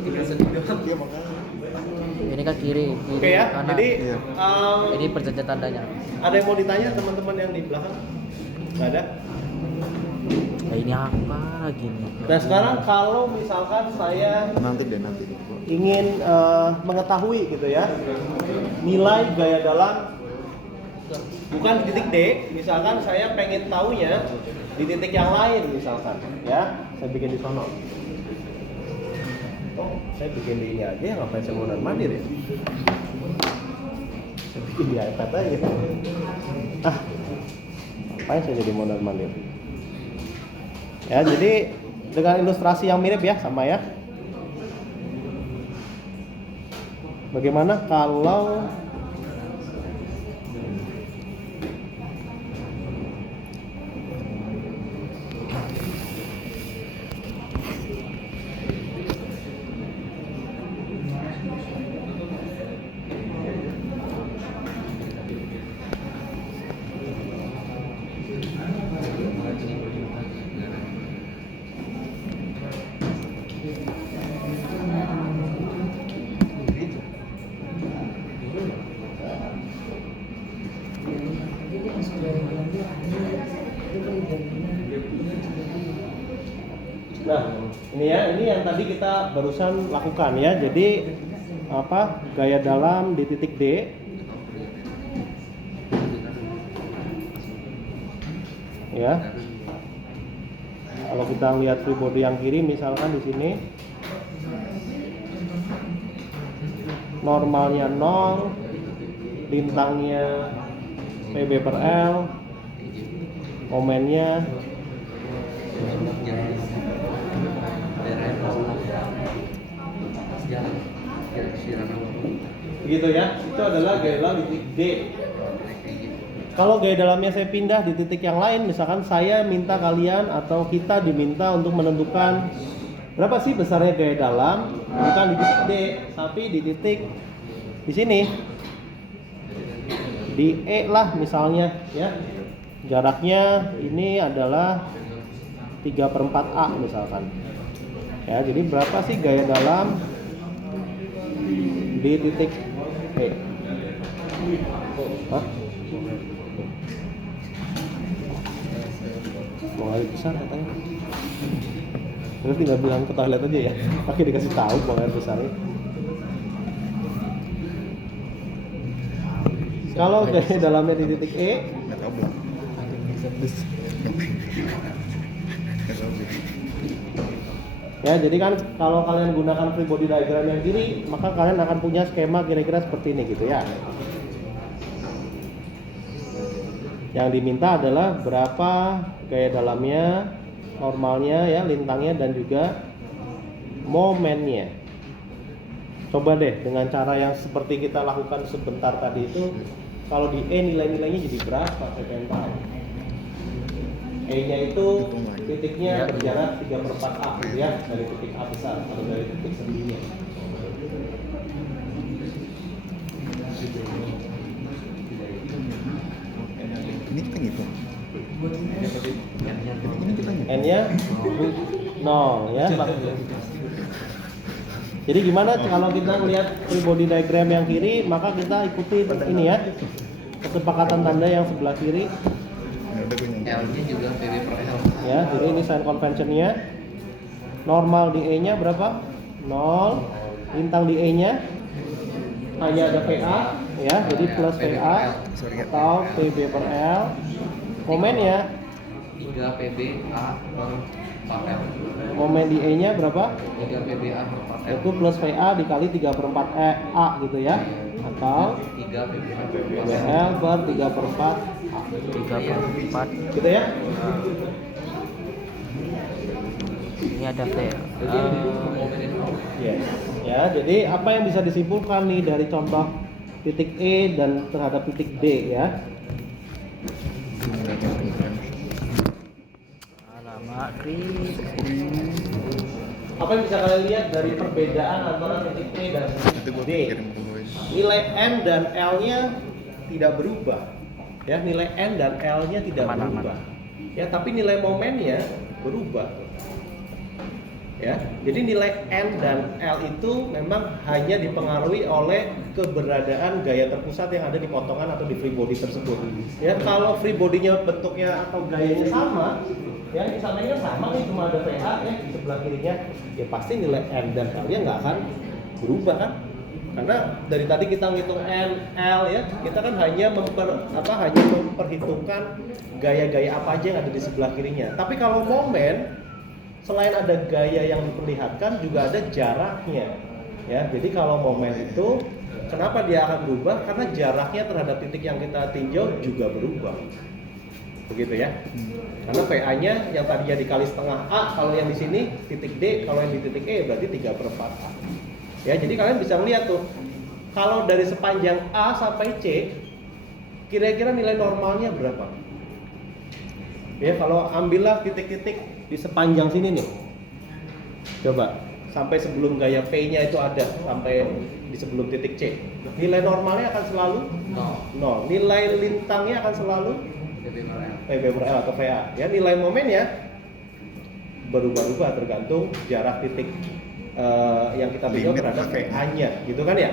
Tinggal sedikit doang. Iya makanya. Ini kan kiri Oke ya. kanan. Jadi Iya. Ini perjanjian tandanya. ada yang mau ditanya teman-teman yang di belakang? Nggak ada? Nah, ini apa lagi nih? Nah sekarang kalau misalkan saya Nanti deh. ingin mengetahui gitu ya nilai gaya dalam bukan di titik D, misalkan saya pengen taunya di titik yang lain misalkan ya, saya bikin di sono. Oh, saya bikin di ini aja, ngapain saya mondar mandir ya? Saya bikin di iPad aja. Ngapain saya jadi mondar mandir? Ya, jadi dengan ilustrasi yang mirip ya sama ya. Bagaimana kalau nah, ini yang tadi kita barusan lakukan ya. Jadi gaya dalam di titik D. Ya. Kalau kita lihat free body yang kiri misalkan di sini normalnya 0, lintangnya PB per L, momennya begitu ya. Itu adalah gaya dalam di titik D. Kalau gaya dalamnya saya pindah di titik yang lain, misalkan saya minta kalian atau kita diminta untuk menentukan berapa sih besarnya gaya dalam, bukan di titik D, tapi di titik di sini, di E lah misalnya ya. Jaraknya ini adalah 3/4 A misalkan. Ya, jadi berapa sih gaya dalam di titik E? Hah? Mau air besar katanya. Terus tinggal bilang ke toilet aja ya. Pakai dikasih tahu buang air besarnya. Kalau gaya dalamnya di titik E, Nggak tahu belum. ya jadi kan kalau kalian gunakan free body diagram yang kiri, maka kalian akan punya skema kira-kira seperti ini gitu ya. Yang diminta adalah berapa gaya dalamnya, normalnya ya, lintangnya dan juga momennya. Coba deh dengan cara yang seperti kita lakukan sebentar tadi itu, kalau di E nilai-nilainya jadi berapa? Saya pengen tahu. E-nya itu titiknya berjarak 3/4 A gitu ya, dari titik A besar atau dari titik sendinya. Ini kita ngitung. Ini kita ngitung. N-nya 0 ya. Jadi gimana kalau kita melihat free body diagram yang kiri, maka kita ikuti ini ya, kesepakatan tanda yang sebelah kiri. Nggak ada gue nyitung. L-nya juga PB per L. Ya, jadi ini sign conventionnya. Normal di E-nya berapa? 0. Lintang di E-nya hanya ada PA ya, jadi plus PA atau PB per L. Momennya 3 PB A per 4L. momen di E-nya berapa? 3 PB A per 4L. Itu plus VA dikali 3/4 A gitu ya, atau 3 PB A per 4L. PBL per 3/4 A 3/4. gitu ya. Ini ada V. Yes. Ya, jadi apa yang bisa disimpulkan nih dari contoh titik E dan terhadap titik D ya? Alamak, Chris. Apa yang bisa kalian lihat dari perbedaan antara titik P dan Itu gue D? kirim ke gue. Nilai N dan L-nya tidak berubah. Ya, nilai N dan L-nya tidak Aman, berubah. Ya, tapi nilai momennya berubah. Ya, jadi nilai N dan L itu memang hanya dipengaruhi oleh keberadaan gaya terpusat yang ada di potongan atau di free body tersebut. Ya, kalau free body-nya bentuknya atau gayanya sama, ya misalnya sama nih, cuma ada PA ya di sebelah kirinya, ya pasti nilai N dan L-nya nggak akan berubah kan? Karena dari tadi kita ngitung N, L ya, kita kan hanya memperhitungkan gaya-gaya apa aja yang ada di sebelah kirinya. Tapi kalau momen, selain ada gaya yang diperlihatkan, juga ada jaraknya. Ya, jadi kalau momen itu kenapa dia akan berubah? Karena jaraknya terhadap titik yang kita tinjau juga berubah. Begitu ya. Karena PA-nya yang tadinya dikali setengah A, kalau yang di sini titik D, kalau yang di titik E berarti 3/4 A. Ya, jadi kalian bisa lihat tuh, kalau dari sepanjang A sampai C, kira-kira nilai normalnya berapa? Ya, kalau ambillah titik-titik di sepanjang sini nih. Coba, sampai sebelum gaya P-nya itu ada, sampai di sebelum titik C. Nilai normalnya akan selalu 0. Nilai lintangnya akan selalu PB/L atau VA. Ya, nilai momennya berubah-ubah tergantung jarak titik yang kita tinjau terhadap VA-nya, gitu kan ya?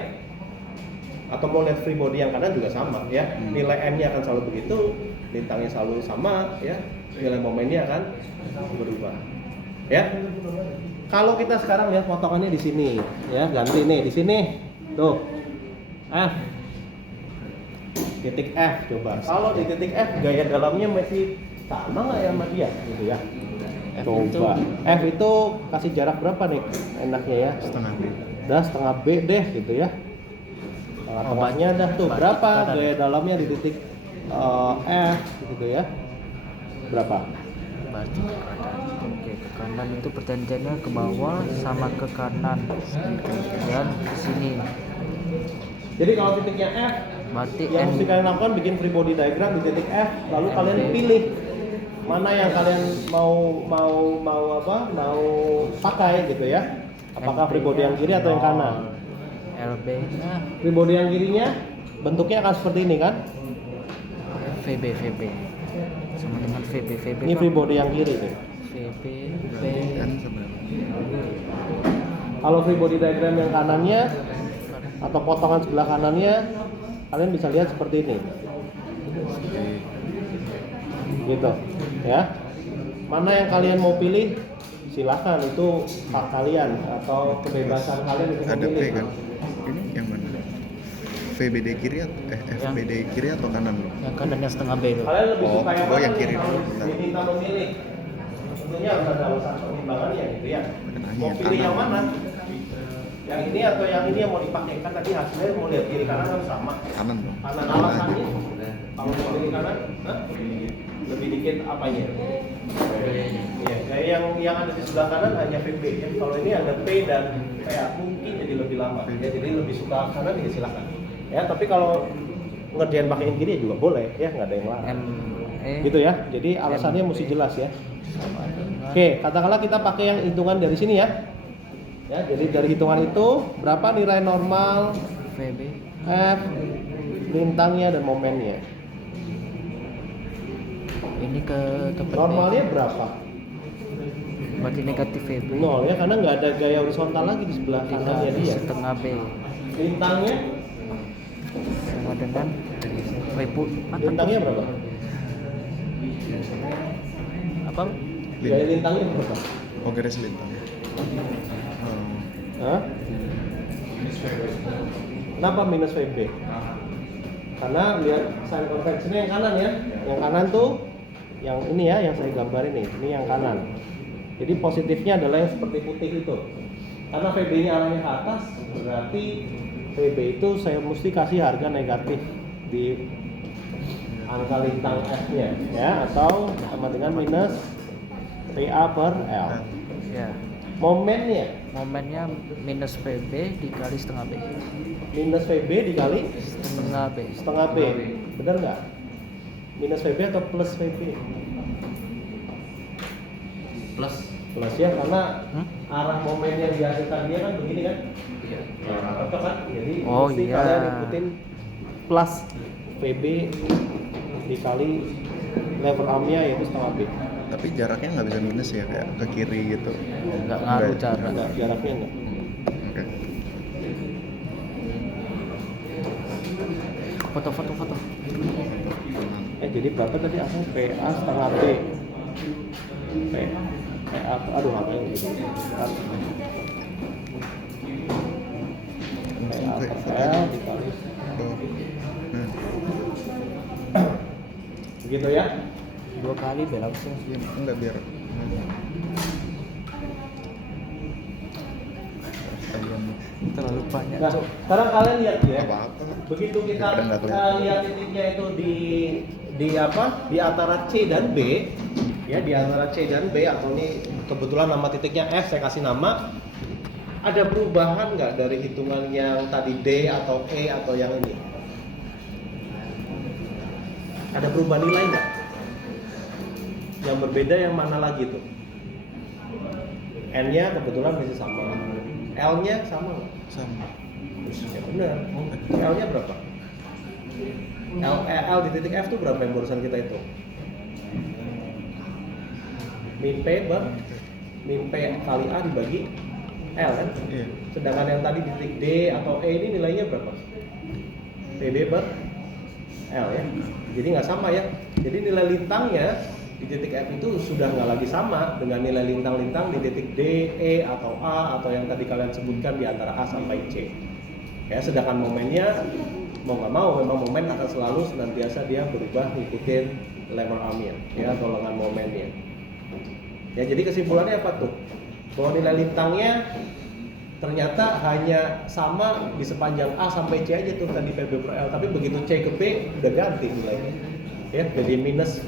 Atau mau lihat free body yang kanan juga sama ya. Nilai N-nya akan selalu begitu, lintangnya selalu sama ya. Nilai momennya akan berubah. Ya. Kalau kita sekarang lihat potongannya di sini, ya, ganti nih di sini. Tuh. F. Titik F coba. Kalau di titik F gaya dalamnya masih sama nggak ya sama dia gitu ya. Coba. F itu kasih jarak berapa nih enaknya ya? Setengah B. Dah setengah B deh gitu ya. Tengahnya dah tuh berapa gaya dalamnya di titik F gitu ya? Berapa? Berarti ke kanan. Oke, ke kanan itu perjanjiannya ke bawah sama ke kanan dan ke sini. Jadi kalau titiknya F, Berarti yang mesti kalian lakukan bikin free body diagram di titik F, lalu kalian pilih mana yang kalian mau pakai gitu ya. Apakah free body yang kiri atau yang kanan? LB-nya Free body yang kirinya bentuknya akan seperti ini kan? VB sama dengan VB Ini free body yang kiri tuh. VB N sebenarnya. Kalau free body diagram yang kanannya atau potongan sebelah kanannya, kalian bisa lihat seperti ini. Gitu, ya. Mana yang kalian mau pilih? Silakan, itu hak kalian atau kebebasan kalian untuk Ada P memilih. kan? Ini yang mana? VBD kiri atau FBD kiri atau kanan lo? yang kanan yang setengah B itu. Kalian lebih suka yang gua mana yang nih kiri kalau dulu, bentar. diminta memilih? Tentunya harus ada alasan pertimbangannya gitu ya. Mau yang pilih kanan. yang mana? Yang ini atau yang ini yang mau dipakai? Kan tadi hasilnya mau lihat kiri kanan kan sama. Kanan dong. Kanan alasannya? Kalau mau pilih kanan, lebih dikit apanya? Iya, kayak yang ada di sebelah kanan hanya VB ya. Kalau ini ada P dan PA mungkin jadi lebih lama. Ya, jadi lebih suka kanan ya silakan. Ya, tapi kalau ngerjain pakai yang kiri juga boleh ya, nggak ada yang larang. ME Gitu ya. Jadi alasannya mesti jelas ya. sama dengan Oke, katakanlah kita pakai yang hitungan dari sini ya. Ya, jadi dari hitungan itu berapa nilai normal VB F, lintangnya dan momennya? ini ke tempat Normalnya berapa? berarti negatif VB 0 ya, karena nggak ada gaya horizontal lagi di sebelah kanannya dikali dia. setengah B Lintangnya, sama dengan lintangnya berapa? apa Gaya lintangnya berapa? Oh, garis lintang. Hah? Kenapa minus VB? Karena lihat sign konvensinya yang kanan ya. Yang kanan tuh yang ini ya, yang saya gambar ini yang kanan. Jadi positifnya adalah yang seperti putih itu. Karena VB-nya arahnya ke atas, berarti VB itu saya mesti kasih harga negatif di angka lintang F-nya ya, atau sama dengan minus PA/L. ya Momennya minus VB dikali setengah B minus VB dikali setengah B. Benar nggak? Minus VB atau plus VB? Plus Plus ya, karena Hmm? arah momen yang dihasilkan dia kan begini kan? Iya. Nah, cocok kan? Jadi Oh, mesti iya. kalian ikutin plus VB dikali lever armnya yaitu setengah B. Tapi jaraknya nggak bisa minus ya, kayak ke kiri gitu. Nggak ngaruh Nggak. jarak. Enggak, jaraknya enggak. Oke. Foto. Jadi berapa tadi asal PA setengah B. PA aduh ngapain gitu. PA Oke, per foto L aja. dikali. Oh. Nah, Begitu ya. 2 kali belok sih. iya, enggak biar. Terlalu banyak. Nah, Cok. sekarang kalian lihat ya. Apa-apa. Begitu kita Daripada nggak kelihatan. lihat titiknya itu di apa? Di antara C dan B, ya di antara C dan B atau ini kebetulan nama titiknya F saya kasih nama. Ada perubahan nggak dari hitungan yang tadi D atau E atau yang ini? Ada perubahan nilai nggak? Yang berbeda yang mana lagi tuh? N-nya kebetulan masih sama. L-nya sama nggak? Sama. Ya benar. L-nya berapa? L di titik F tuh berapa yang barusan kita hitung? Min P kali A dibagi L kan? Iya. Sedangkan yang tadi di titik D atau E ini nilainya berapa? PB per L ya. Jadi nggak sama ya. Jadi nilai lintangnya di titik F itu sudah nggak lagi sama dengan nilai lintang-lintang di titik D, E atau A atau yang tadi kalian sebutkan di antara A sampai C. Ya, sedangkan momennya mau nggak mau memang momen akan selalu senantiasa dia berubah ngikutin lever armnya ya atau lengan momennya. Ya, jadi kesimpulannya apa tuh? Bahwa nilai lintangnya ternyata hanya sama di sepanjang A sampai C aja tuh tadi PB per L, tapi begitu C ke B udah ganti nilainya. Ya, jadi minus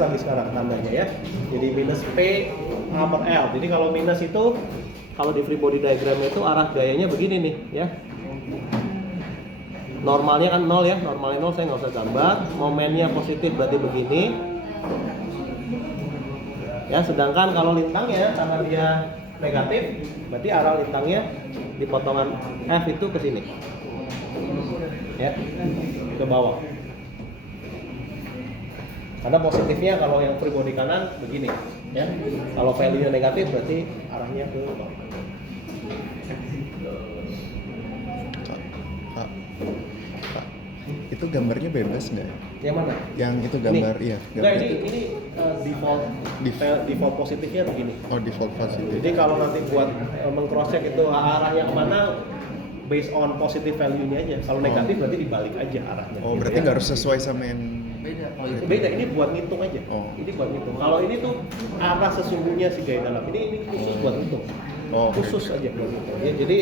lagi sekarang tandanya ya. Jadi minus P A per L. Jadi kalau minus itu kalau di free body diagram itu arah gayanya begini nih ya. Normalnya kan 0 ya, normalnya 0 saya nggak usah gambar. Momennya positif berarti begini. Ya, sedangkan kalau lintangnya karena dia negatif, berarti arah lintangnya di potongan F itu ke sini. Ya, ke bawah. Karena positifnya kalau yang free body kanan begini, ya. Kalau value-nya negatif berarti arahnya ke bawah. Kak, itu gambarnya bebas nggak ya? Yang mana? Yang itu gambar, Ini? iya. Enggak, Gambar. ini default positifnya begini. Oh, default positif. Jadi kalau nanti buat meng-cross check itu arahnya kemana based on positive value ini aja. Kalau negatif berarti dibalik aja arahnya. Oh, gitu berarti ya. nggak harus sesuai sama yang Beda. Oh, itu Beda, ini buat ngitung aja. Oh. Ini buat ngitung. Kalau ini tuh arah sesungguhnya si gaya dalam. Ini khusus buat ngitung. Oh, oke. Khusus aja buat ngitung. Ya, jadi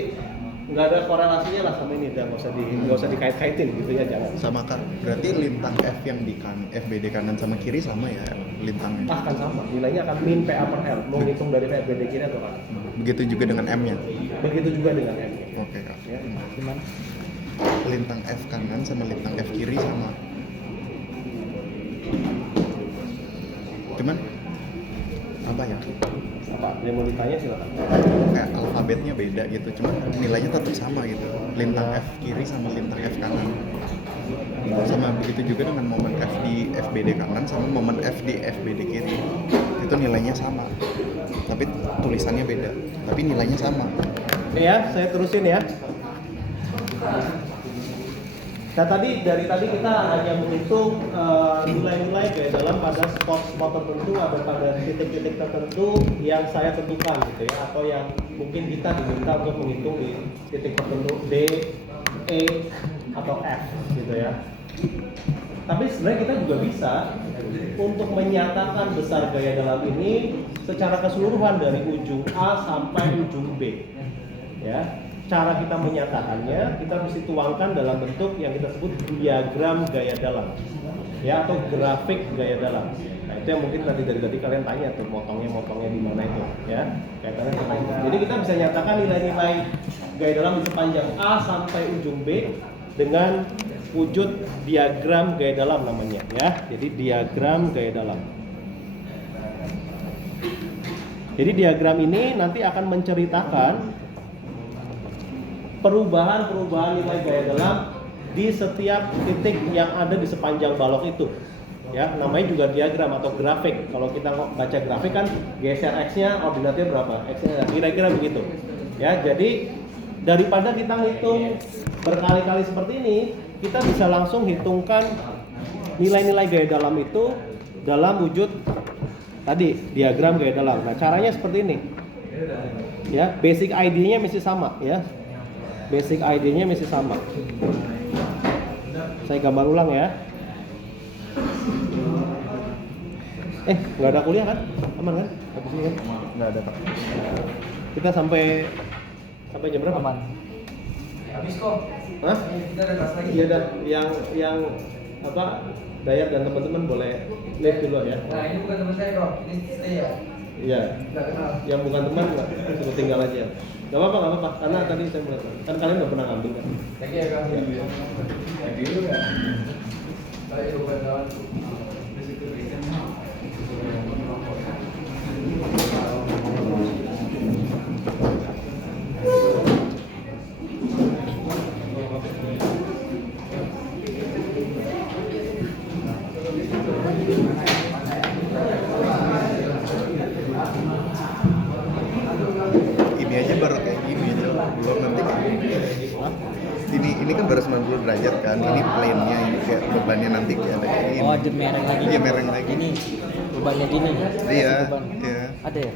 nggak ada korelasinya lah sama ini, nggak usah dikait-kaitin gitu ya, jangan. Sama Kak. Berarti lintang F yang di FBD kanan sama kiri sama ya lintangnya. Akan sama, nilainya akan min PA per L. Mau ngitung dari FBD kiri atau kanan. Begitu juga dengan M-nya. Begitu juga dengan M-nya. Oke, Kak. Ya. Gimana? Lintang F kanan sama lintang F kiri sama. Cuman apa ya? Apa? Yang mau ditanya silakan. Kayak alfabetnya beda gitu, cuman nilainya tetap sama gitu. Lintang F kiri sama lintang F kanan. Sama begitu juga dengan momen F di FBD kanan sama momen F di FBD kiri. Itu nilainya sama. Tapi tulisannya beda, tapi nilainya sama. Ini ya, saya terusin ya. Nah dari tadi kita hanya menghitung nilai-nilai gaya dalam pada spot tertentu atau pada titik-titik tertentu yang saya tentukan gitu ya, atau yang mungkin kita diminta untuk menghitung di titik tertentu D, E atau F gitu ya. Tapi sebenarnya kita juga bisa untuk menyatakan besar gaya dalam ini secara keseluruhan dari ujung A sampai ujung B. Ya, cara kita menyatakannya kita mesti tuangkan dalam bentuk yang kita sebut diagram gaya dalam, ya, atau grafik gaya dalam. Nah itu yang mungkin dari tadi kalian tanya tuh motongnya di mana itu, ya. Kayak kalian tanya. Jadi kita bisa nyatakan nilai-nilai gaya dalam di sepanjang A sampai ujung B dengan wujud diagram gaya dalam namanya, ya. Jadi diagram gaya dalam. Jadi diagram ini nanti akan menceritakan perubahan-perubahan nilai gaya dalam di setiap titik yang ada di sepanjang balok itu. Ya, namanya juga diagram atau grafik. Kalau kita baca grafik kan geser X-nya, ordinatnya berapa? X-nya kira-kira begitu. Ya, jadi daripada kita ngitung berkali-kali seperti ini, kita bisa langsung hitungkan nilai-nilai gaya dalam itu dalam wujud tadi diagram gaya dalam. Nah, caranya seperti ini. Ya, basic ID-nya mesti sama ya. Basic ID-nya mesti sama. Saya gambar ulang ya. Nggak ada kuliah kan? Aman kan? Habis ini kan? Nggak ada Pak. Kita sampai jam berapa? Aman. Habis kok. Hah? Kita ada kelas lagi. Iya, dan yang apa? Dayat dan teman-teman boleh live dulu ya. Nah, ini bukan teman saya kok. Ini stay ya. Iya. Nggak kenal. Yang bukan teman nggak suruh tinggal aja. Gak apa-apa. Karena tadi saya melihat kan kalian nggak pernah ngambil kan. Lagi ya kak. Lagi dulu ya. Baik, bukan kawan. Ini aja baru kayak gini aja, belum nanti ini kan baru 90 derajat kan, ini plane-nya, ini kayak bebannya nanti kayak ada kayak ini. Oh, ada mereng lagi. Iya, mereng lagi. Ini bebannya gini. Iya, Beban. iya. Ada ya?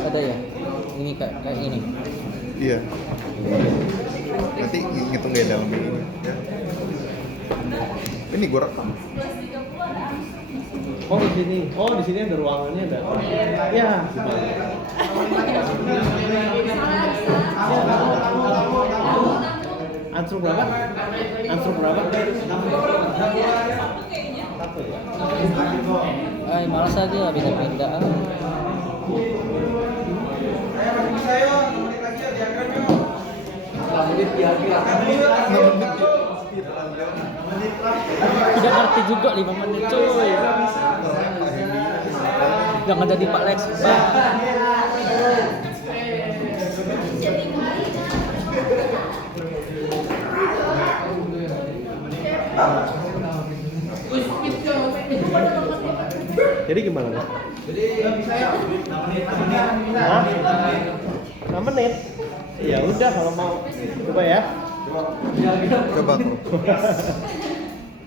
Ada ya? Ini kayak ini. Iya. Nanti ngitung gaya dalam ini. Ya. Ini gue rekam. Oh di sini. Oh di sini ada ruangannya ada. Ya. Ansur berapa? Ansur berapa? Satu ya. Malas aja pindah-pindah. Tidak ngerti juga 5 menit cuy. Jangan jadi Pak Lex. Jadi gimana nih? Jadi bisa ya. 6 menit. Hah? 6 menit? Ya udah kalau mau coba ya. Coba tuh.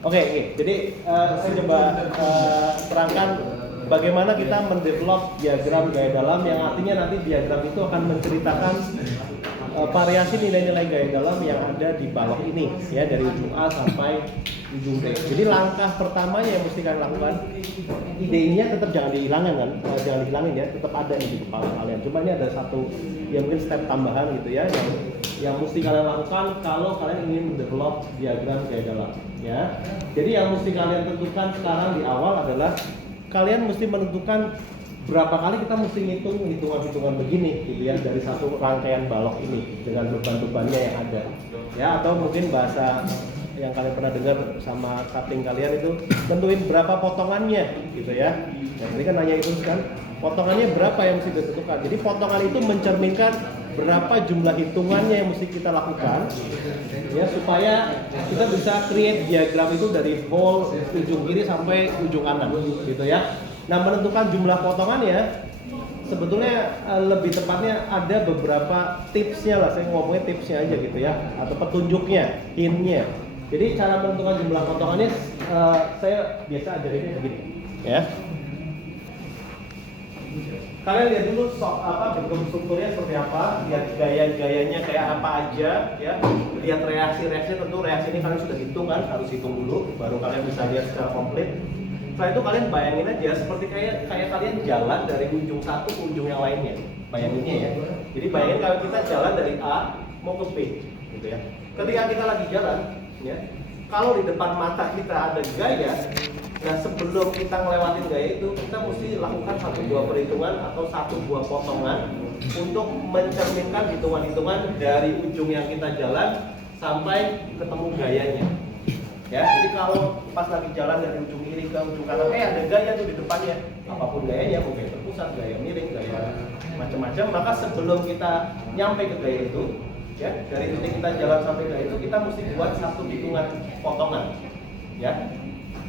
Oke. Jadi saya coba terangkan bagaimana kita mendevelop diagram gaya dalam yang artinya nanti diagram itu akan menceritakan variasi nilai-nilai gaya dalam yang ada di balok ini ya, dari ujung A sampai ujung D. Jadi langkah pertamanya yang mesti kalian lakukan, idenya tetap jangan dihilangkan kan, jangan dihilangin ya, tetap ada di kepala kalian. Cuma ini ada satu yang mungkin step tambahan gitu ya, yang mesti kalian lakukan kalau kalian ingin mendevelop diagram gaya dalam ya. Jadi yang mesti kalian tentukan sekarang di awal adalah kalian mesti menentukan berapa kali kita mesti ngitung hitungan-hitungan begini gitu ya, dari satu rangkaian balok ini dengan beban-bebannya yang ada ya, atau mungkin bahasa yang kalian pernah dengar sama cutting kalian itu tentuin berapa potongannya gitu ya. Nah, tadi kan nanya itu kan potongannya berapa yang mesti ditentukan. Jadi potongan itu mencerminkan berapa jumlah hitungannya yang mesti kita lakukan ya, supaya kita bisa create diagram itu dari whole ujung kiri sampai ujung kanan gitu ya. Nah, menentukan jumlah potongannya sebetulnya lebih tepatnya ada beberapa tipsnya lah, saya ngomongnya tipsnya aja gitu ya, atau petunjuknya, hintnya. Jadi cara menentukan jumlah potongannya saya biasa ajarinnya begini ya. Kalian lihat dulu bentuk strukturnya seperti apa, lihat gaya-gayanya kayak apa aja ya, lihat reaksi-reaksi, tentu reaksi ini kalian sudah hitung kan, harus hitung dulu baru kalian bisa lihat secara komplit. Setelah itu kalian bayangin aja seperti kayak kalian jalan dari ujung satu ke ujung yang lainnya, bayanginnya ya. Jadi bayangin kalau kita jalan dari A mau ke B gitu ya. Ketika kita lagi jalan ya, kalau di depan mata kita ada gaya, Nah, sebelum kita ngelewatin gaya itu, kita mesti lakukan satu buah perhitungan atau satu buah potongan untuk mencerminkan hitungan-hitungan dari ujung yang kita jalan sampai ketemu gayanya. Ya, jadi kalau pas lagi jalan dari ujung kiri ke ujung kanan, ada gaya tuh di depannya. Apapun gayanya, mau gaya terpusat, gaya miring, gaya macam-macam, maka sebelum kita nyampe ke gaya itu, ya, dari titik kita jalan sampai gaya itu, kita mesti buat satu hitungan potongan. Ya.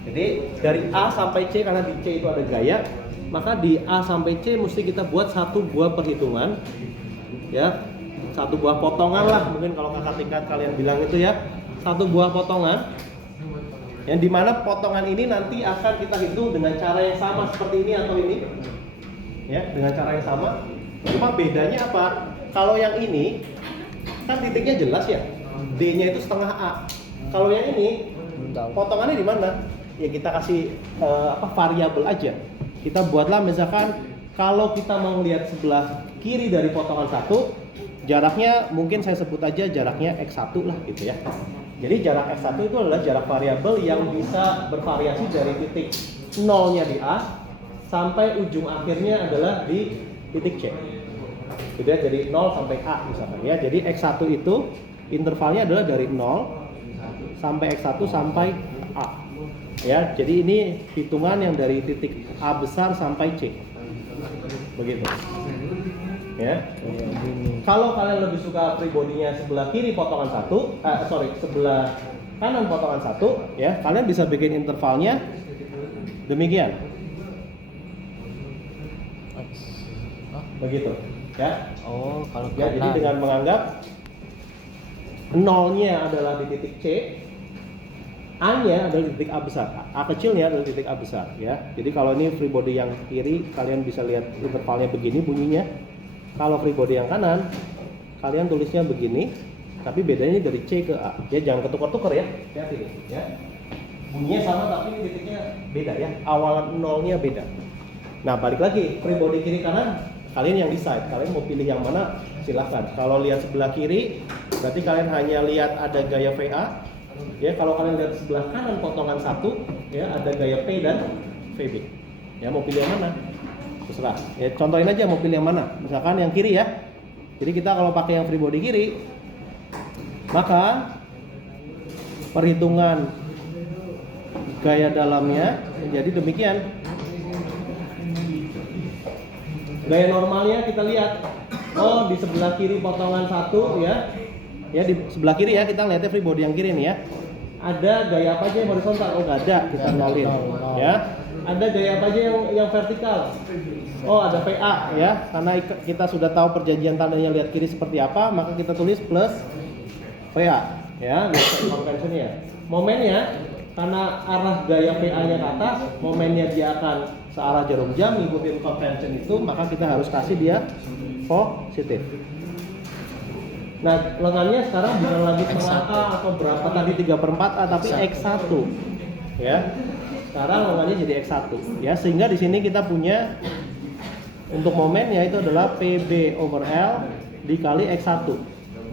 Jadi dari A sampai C, karena di C itu ada gaya, maka di A sampai C mesti kita buat satu buah perhitungan, ya, satu buah potongan lah, mungkin kalau kakak tingkat kalian bilang itu ya, satu buah potongan, yang dimana potongan ini nanti akan kita hitung dengan cara yang sama seperti ini atau ini, ya, dengan cara yang sama. Cuma bedanya apa? Kalau yang ini kan titiknya jelas ya, D-nya itu setengah A. Kalau yang ini potongannya di mana? Ya kita kasih variabel aja. Kita buatlah misalkan kalau kita mau lihat sebelah kiri dari potongan satu, jaraknya mungkin saya sebut aja jaraknya x1 lah gitu ya. Jadi jarak x1 itu adalah jarak variabel yang bisa bervariasi dari titik nolnya di A sampai ujung akhirnya adalah di titik C. Gitu ya, jadi 0 sampai A misalkan ya. Jadi x1 itu intervalnya adalah dari 0 sampai x1 sampai A. Ya, jadi ini hitungan yang dari titik A besar sampai C. Begitu. Ya. Kalau kalian lebih suka free body-nya sebelah kiri potongan sebelah kanan potongan satu, ya, kalian bisa bikin intervalnya demikian. Begitu, ya. Oh, kalau Ya, jadi dengan menganggap nolnya adalah di titik C, A-nya adalah di titik A besar, A kecilnya adalah di titik A besar, ya. Jadi kalau ini free body yang kiri, kalian bisa lihat intervalnya begini bunyinya. Kalau free body yang kanan, kalian tulisnya begini, tapi bedanya dari C ke A. Ya, jangan ketukar-tukar ya. Hati-hati nih, ya. Bunyinya sama tapi ini titiknya beda ya. Awal nolnya beda. Nah, balik lagi free body kiri kanan, kalian yang decide. Kalian mau pilih yang mana? Silahkan. Kalau lihat sebelah kiri, berarti kalian hanya lihat ada gaya VA. Ya, kalau kalian lihat sebelah kanan potongan satu, ya, ada gaya P dan VB. Ya, mau pilih yang mana? Terserah. Ya, contohin aja mau pilih yang mana. Misalkan yang kiri ya. Jadi kita kalau pakai yang free body kiri, maka perhitungan gaya dalamnya menjadi demikian. Gaya normalnya kita lihat. Oh, di sebelah kiri potongan satu ya. Ya, di sebelah kiri ya, kita lihatnya free body yang kiri nih ya. Ada gaya apa aja yang horizontal? Oh, nggak ada, kita nolin ya. Ada gaya apa aja yang vertikal? Oh, ada VA ya. Karena kita sudah tahu perjanjian tandanya lihat kiri seperti apa, maka kita tulis plus VA ya, conventionnya. Momennya, karena arah gaya VA-nya ke atas, momennya dia akan searah jarum jam ngikutin convention itu, maka kita harus kasih dia positif. Nah, lengannya sekarang bukan lagi setengah A atau berapa tadi 3/4 A, tapi X1 ya. Sekarang lengannya jadi X1 ya, sehingga di sini kita punya untuk momennya itu adalah PB/L dikali X1.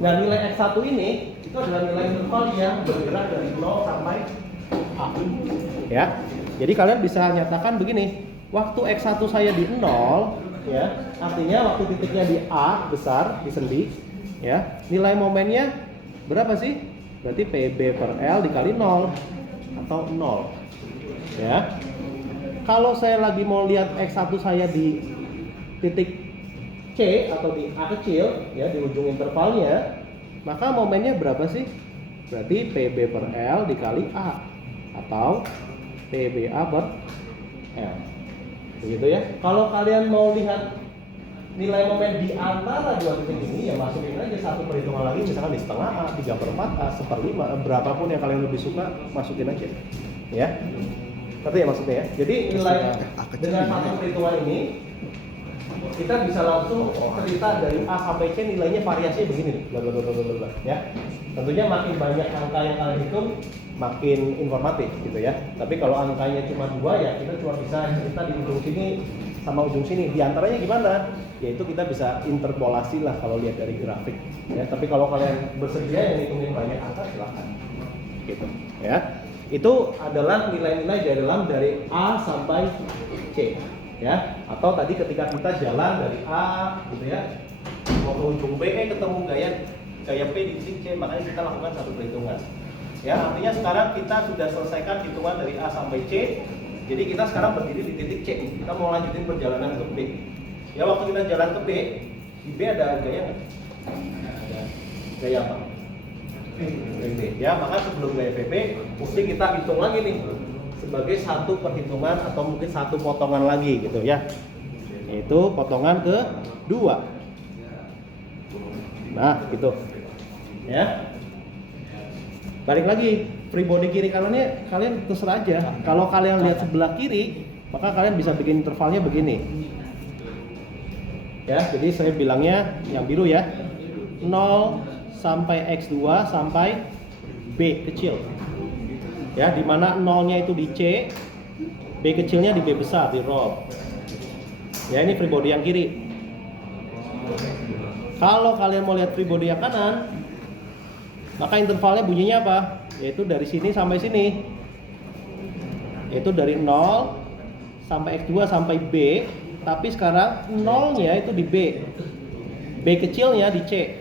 Nah, nilai X1 ini itu adalah nilai interval yang bergerak dari 0 sampai A. Ya. Jadi kalian bisa nyatakan begini, waktu X1 saya di 0 ya, artinya waktu titiknya di A besar, di sendi ya, nilai momennya berapa sih? Berarti PB/L dikali 0 atau 0 ya. Kalau saya lagi mau lihat X1 saya di titik C atau di A kecil ya, di ujung intervalnya, maka momennya berapa sih? Berarti PB/L dikali A atau PBA/L. Begitu ya. Kalau kalian mau lihat nilai momen di antara dua titik ini, ya masukin aja satu perhitungan lagi, misalkan di setengah A, 3/4 A, 1/5, berapapun yang kalian lebih suka, masukin aja ya. Ngerti ya maksudnya ya? Jadi nilai dengan satu perhitungan ini kita bisa langsung cerita dari A sampai C nilainya variasinya begini nih, bla bla bla bla bla ya. Tentunya makin banyak angka yang kalian hitung, makin informatif gitu ya. Tapi kalau angkanya cuma 2 ya kita cuma bisa cerita di ujung sini sama ujung sini. Di antaranya gimana? Yaitu kita bisa interpolasi lah kalau lihat dari grafik ya. Tapi kalau kalian bersedia yang hitungin banyak angka silahkan gitu ya. Itu adalah nilai-nilai dari A sampai C, ya. Atau tadi ketika kita jalan dari A gitu ya, mau ke ujung B ketemu gaya P di titik C, makanya kita lakukan satu perhitungan. Ya, artinya sekarang kita sudah selesaikan hitungan dari A sampai C. Jadi kita sekarang berdiri di titik C. Kita mau lanjutin perjalanan ke B. Ya, waktu kita jalan ke B, di B ada gaya nggak? Ada gaya apa? VB. Ya, maka sebelum gaya VB, mesti kita hitung lagi nih sebagai satu perhitungan atau mungkin satu potongan lagi gitu ya. Yaitu potongan kedua. Nah, gitu. Ya. Balik lagi, free body kiri kanannya kalian terserah aja. Kalau kalian lihat sebelah kiri, maka kalian bisa bikin intervalnya begini. Ya, jadi saya bilangnya yang biru ya. 0 sampai X2 sampai B kecil. Ya, di mana 0-nya itu di C, B kecilnya di B besar, di roll. Ya, ini free body yang kiri. Kalau kalian mau lihat free body yang kanan, maka intervalnya bunyinya apa? Yaitu dari sini sampai sini. Yaitu dari 0 sampai X2 sampai B, tapi sekarang 0-nya itu di B. B kecilnya di C.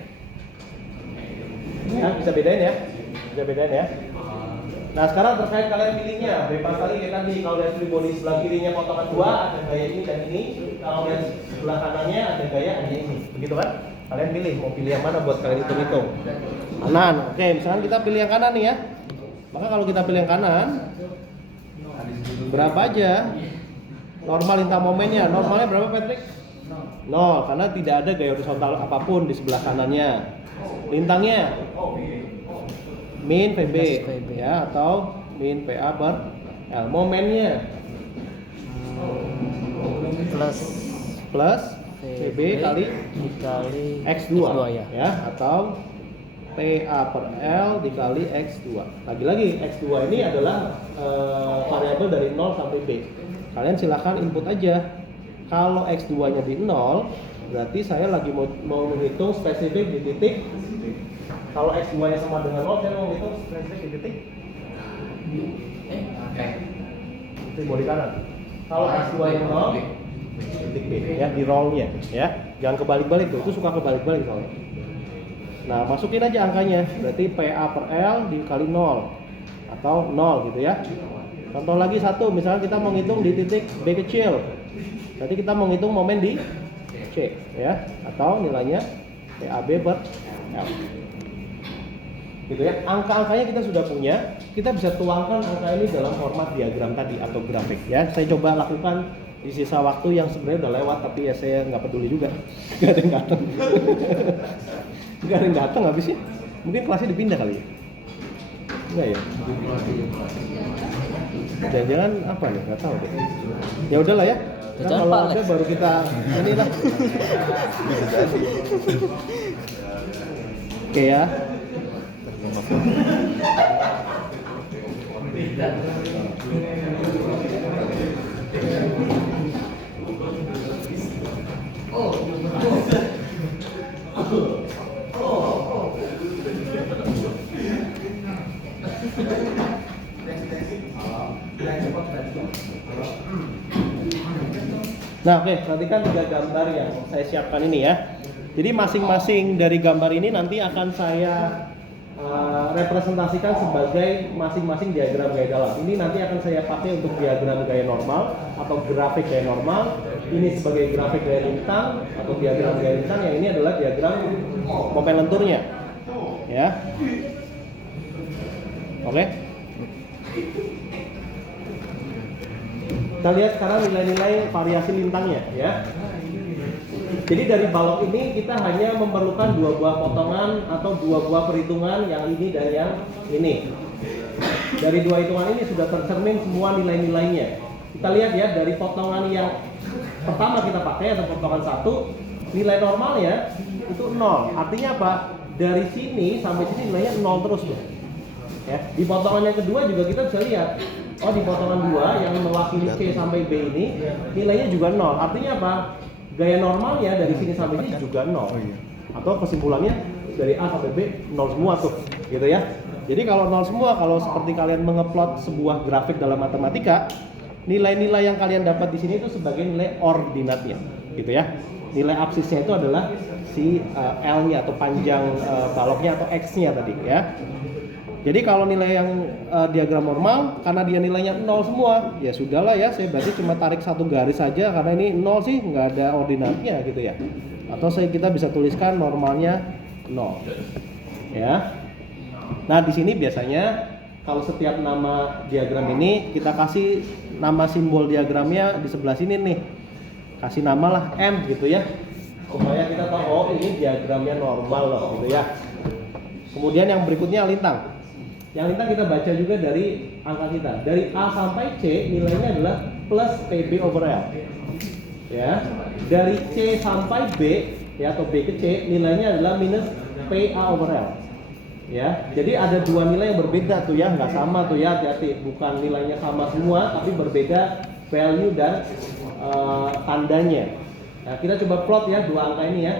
Ya, bisa bedain ya. Nah, sekarang terkait kalian pilihnya, bebas kali kayak tadi. Kalau lihat free body sebelah kirinya potongan 2, ada gaya ini dan ini. Kalau lihat sebelah kanannya ada gaya ini. Begitu kan? Kalian pilih, mau pilih yang mana buat kalian hitung-hitung. Kanan, oke, misalkan kita pilih yang kanan nih ya. Maka kalau kita pilih yang kanan, berapa aja normal lintang momennya? Normalnya berapa, Patrick? 0, karena tidak ada gaya horizontal apapun di sebelah kanannya. Lintangnya min VB ya, atau min PA per L. Momennya plus VB kali X2 ya, atau PA per L dikali X2. Lagi-lagi X2 ini adalah variabel dari 0 sampai B. Kalian silahkan input aja. Kalau X2 nya di 0, berarti saya lagi mau menghitung spesifik di titik. Kalau X2 nya sama dengan 0, saya mau menghitung spesifik di titik titik body kanan. Kalau X2 nya 0, titik B ya, di rollnya ya. Jangan kebalik-balik tuh, itu suka kebalik-balik soalnya. Nah, masukin aja angkanya. Berarti PA per L dikali 0 atau 0 gitu ya. Contoh lagi satu, misalnya kita menghitung di titik B kecil. Berarti kita menghitung momen di C ya, atau nilainya PAB per L. Gitu ya. Angka-angkanya kita sudah punya, kita bisa tuangkan angka ini dalam format diagram tadi atau grafik ya. Saya coba lakukan di sisa waktu yang sebenarnya udah lewat, tapi ya saya nggak peduli juga. Gak ada yang datang. Gak ada yang datang habis sih. Mungkin kelasnya dipindah kali ya. Enggak ya? Jangan-jangan apa nih? Nggak tahu deh. Ya udahlah ya. Nah, kalau ada baru kita inilah. Oke ya. Nah, oke, perhatikan 3 gambar yang saya siapkan ini ya. Jadi masing-masing dari gambar ini nanti akan saya representasikan sebagai masing-masing diagram gaya dalam. Ini nanti akan saya pakai untuk diagram gaya normal atau grafik gaya normal. Ini sebagai grafik gaya lintang atau diagram gaya lintang. Yang ini adalah diagram momen lenturnya. Ya. Oke. Kita lihat sekarang nilai-nilai variasi lintangnya ya. Jadi dari balok ini kita hanya memerlukan 2 buah potongan atau 2 buah perhitungan, yang ini dan yang ini. Dari 2 hitungan ini sudah tercermin semua nilai-nilainya. Kita lihat ya, dari potongan yang pertama kita pakai atau potongan 1, nilai normalnya itu 0. Artinya apa? Dari sini sampai sini nilainya 0 terus tuh. Ya, di potongan yang kedua juga kita bisa lihat. Oh, di potongan 2 yang mewakili C sampai B ini nilainya juga 0. Artinya apa? Gaya normalnya dari sini sampai sini juga 0. Atau kesimpulannya dari A sampai B 0 semua tuh, gitu ya. Jadi kalau nol semua, kalau seperti kalian mengeplot sebuah grafik dalam matematika, nilai-nilai yang kalian dapat di sini itu sebagai nilai ordinatnya, gitu ya. Nilai absisnya itu adalah si L-nya atau panjang baloknya atau X-nya tadi ya. Jadi kalau nilai yang diagram normal, karena dia nilainya 0 semua, ya sudahlah ya, saya berarti cuma tarik satu garis saja karena ini 0 sih, nggak ada ordinatnya gitu ya. Atau kita bisa tuliskan normalnya 0. Ya. Nah, di sini biasanya kalau setiap nama diagram ini kita kasih nama simbol diagramnya di sebelah sini nih. Kasih nama lah M gitu ya. Supaya kita tahu oh ini diagramnya normal loh gitu ya. Kemudian yang berikutnya lintang. Yang lintang kita baca juga dari angka kita. Dari A sampai C nilainya adalah plus PB over L. Ya. Dari C sampai B ya atau B ke C nilainya adalah minus PA over L. Ya. Jadi ada dua nilai yang berbeda tuh ya, nggak sama tuh ya, hati-hati. Bukan nilainya sama semua tapi berbeda value dan tandanya. Nah, kita coba plot ya dua angka ini ya.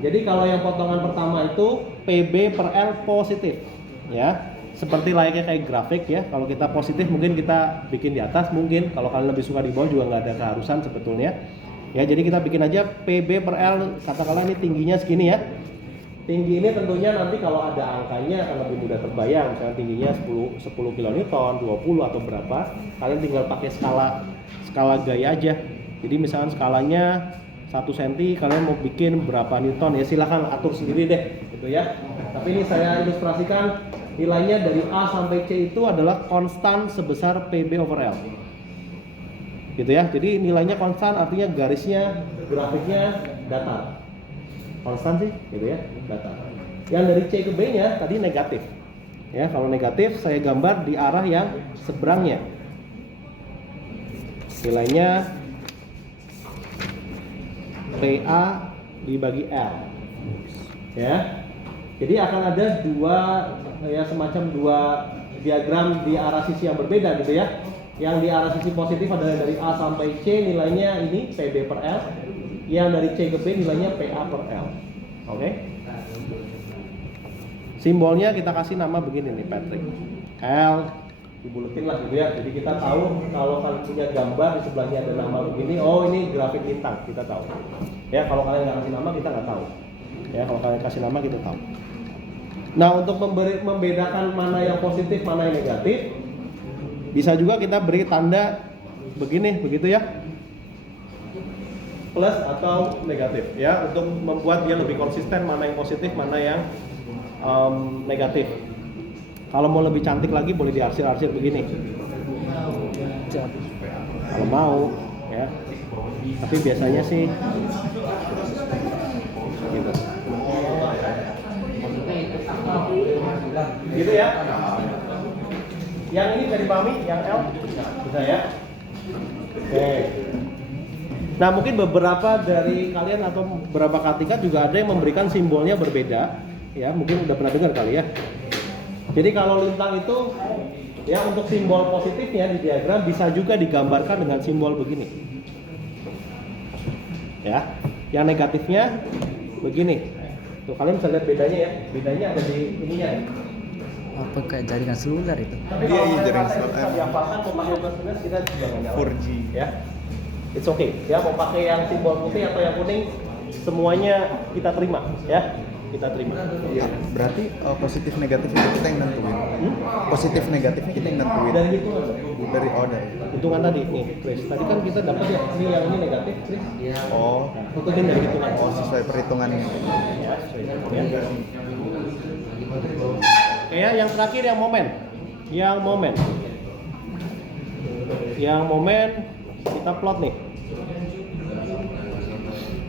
Jadi kalau yang potongan pertama itu PB per L positif ya. Seperti layaknya kayak grafik ya. Kalau kita positif mungkin kita bikin di atas, mungkin kalau kalian lebih suka di bawah juga nggak ada keharusan sebetulnya. Ya, jadi kita bikin aja PB per L, katakanlah ini tingginya segini ya. Tinggi ini tentunya nanti kalau ada angkanya akan lebih mudah terbayang. Misalnya tingginya 10 kilonewton, 20 atau berapa. Kalian tinggal pakai skala gaya aja. Jadi misalkan skalanya 1 cm, kalian mau bikin berapa newton ya silahkan atur sendiri deh gitu ya. Tapi ini saya ilustrasikan nilainya dari A sampai C itu adalah konstan sebesar PB over L. Gitu ya. Jadi nilainya konstan artinya garisnya, grafiknya datar. Konstan sih gitu ya, datar. Yang dari C ke B-nya tadi negatif. Ya, kalau negatif saya gambar di arah yang seberangnya. Nilainya PA dibagi L. Ya. Jadi akan ada semacam dua diagram di arah sisi yang berbeda gitu ya. Yang di arah sisi positif adalah dari A sampai C nilainya ini PB per L. Yang dari C ke B nilainya PA per L. Oke. Simbolnya kita kasih nama begini nih, Patrick. L dibuletin lah gitu ya. Jadi kita tahu kalau kalian punya gambar di sebelahnya ada nama begini, oh ini grafik lintang, kita tahu. Ya, kalau kalian nggak kasih nama kita nggak tahu. Ya, kalau kalian kasih nama kita tahu. Nah, untuk membedakan mana yang positif, mana yang negatif, bisa juga kita beri tanda begini, begitu ya. Plus atau negatif ya, untuk membuat dia lebih konsisten mana yang positif, mana yang negatif. Kalau mau lebih cantik lagi boleh diarsir-arsir begini. Kalau mau ya. Tapi biasanya sih gitu. Gitu ya. Yang ini dari dipahami, yang L bisa ya. Oke. Nah, mungkin beberapa dari kalian atau beberapa katikat juga ada yang memberikan simbolnya berbeda. Ya, mungkin udah pernah dengar kali ya. Jadi kalau lintang itu ya untuk simbol positifnya di diagram bisa juga digambarkan dengan simbol begini. Ya, yang negatifnya begini. Tuh kalian bisa lihat bedanya ya. Bedanya ada di ininya ya. Apa kayak jaringan seluler itu? Tapi Iya, kalau jaringan kita seluler. diapalkan mau pakai plus kita juga nggak nyala. 4G. Ya, it's okay. Ya mau pakai yang simbol putih atau yang kuning, semuanya kita terima. Ya, kita terima. Ya, berarti positif negatif itu kita yang nentuin. Positif negatifnya kita yang nentuin. Dari hitungan, Dari hitungan tadi nih, Chris. Tadi kan kita dapat ya ini yang ini negatif, Chris. Oh, Nah, hitungin dari hitungan. sesuai perhitungannya. Ya, ya. Oke ya, yang terakhir yang momen. Yang momen kita plot nih.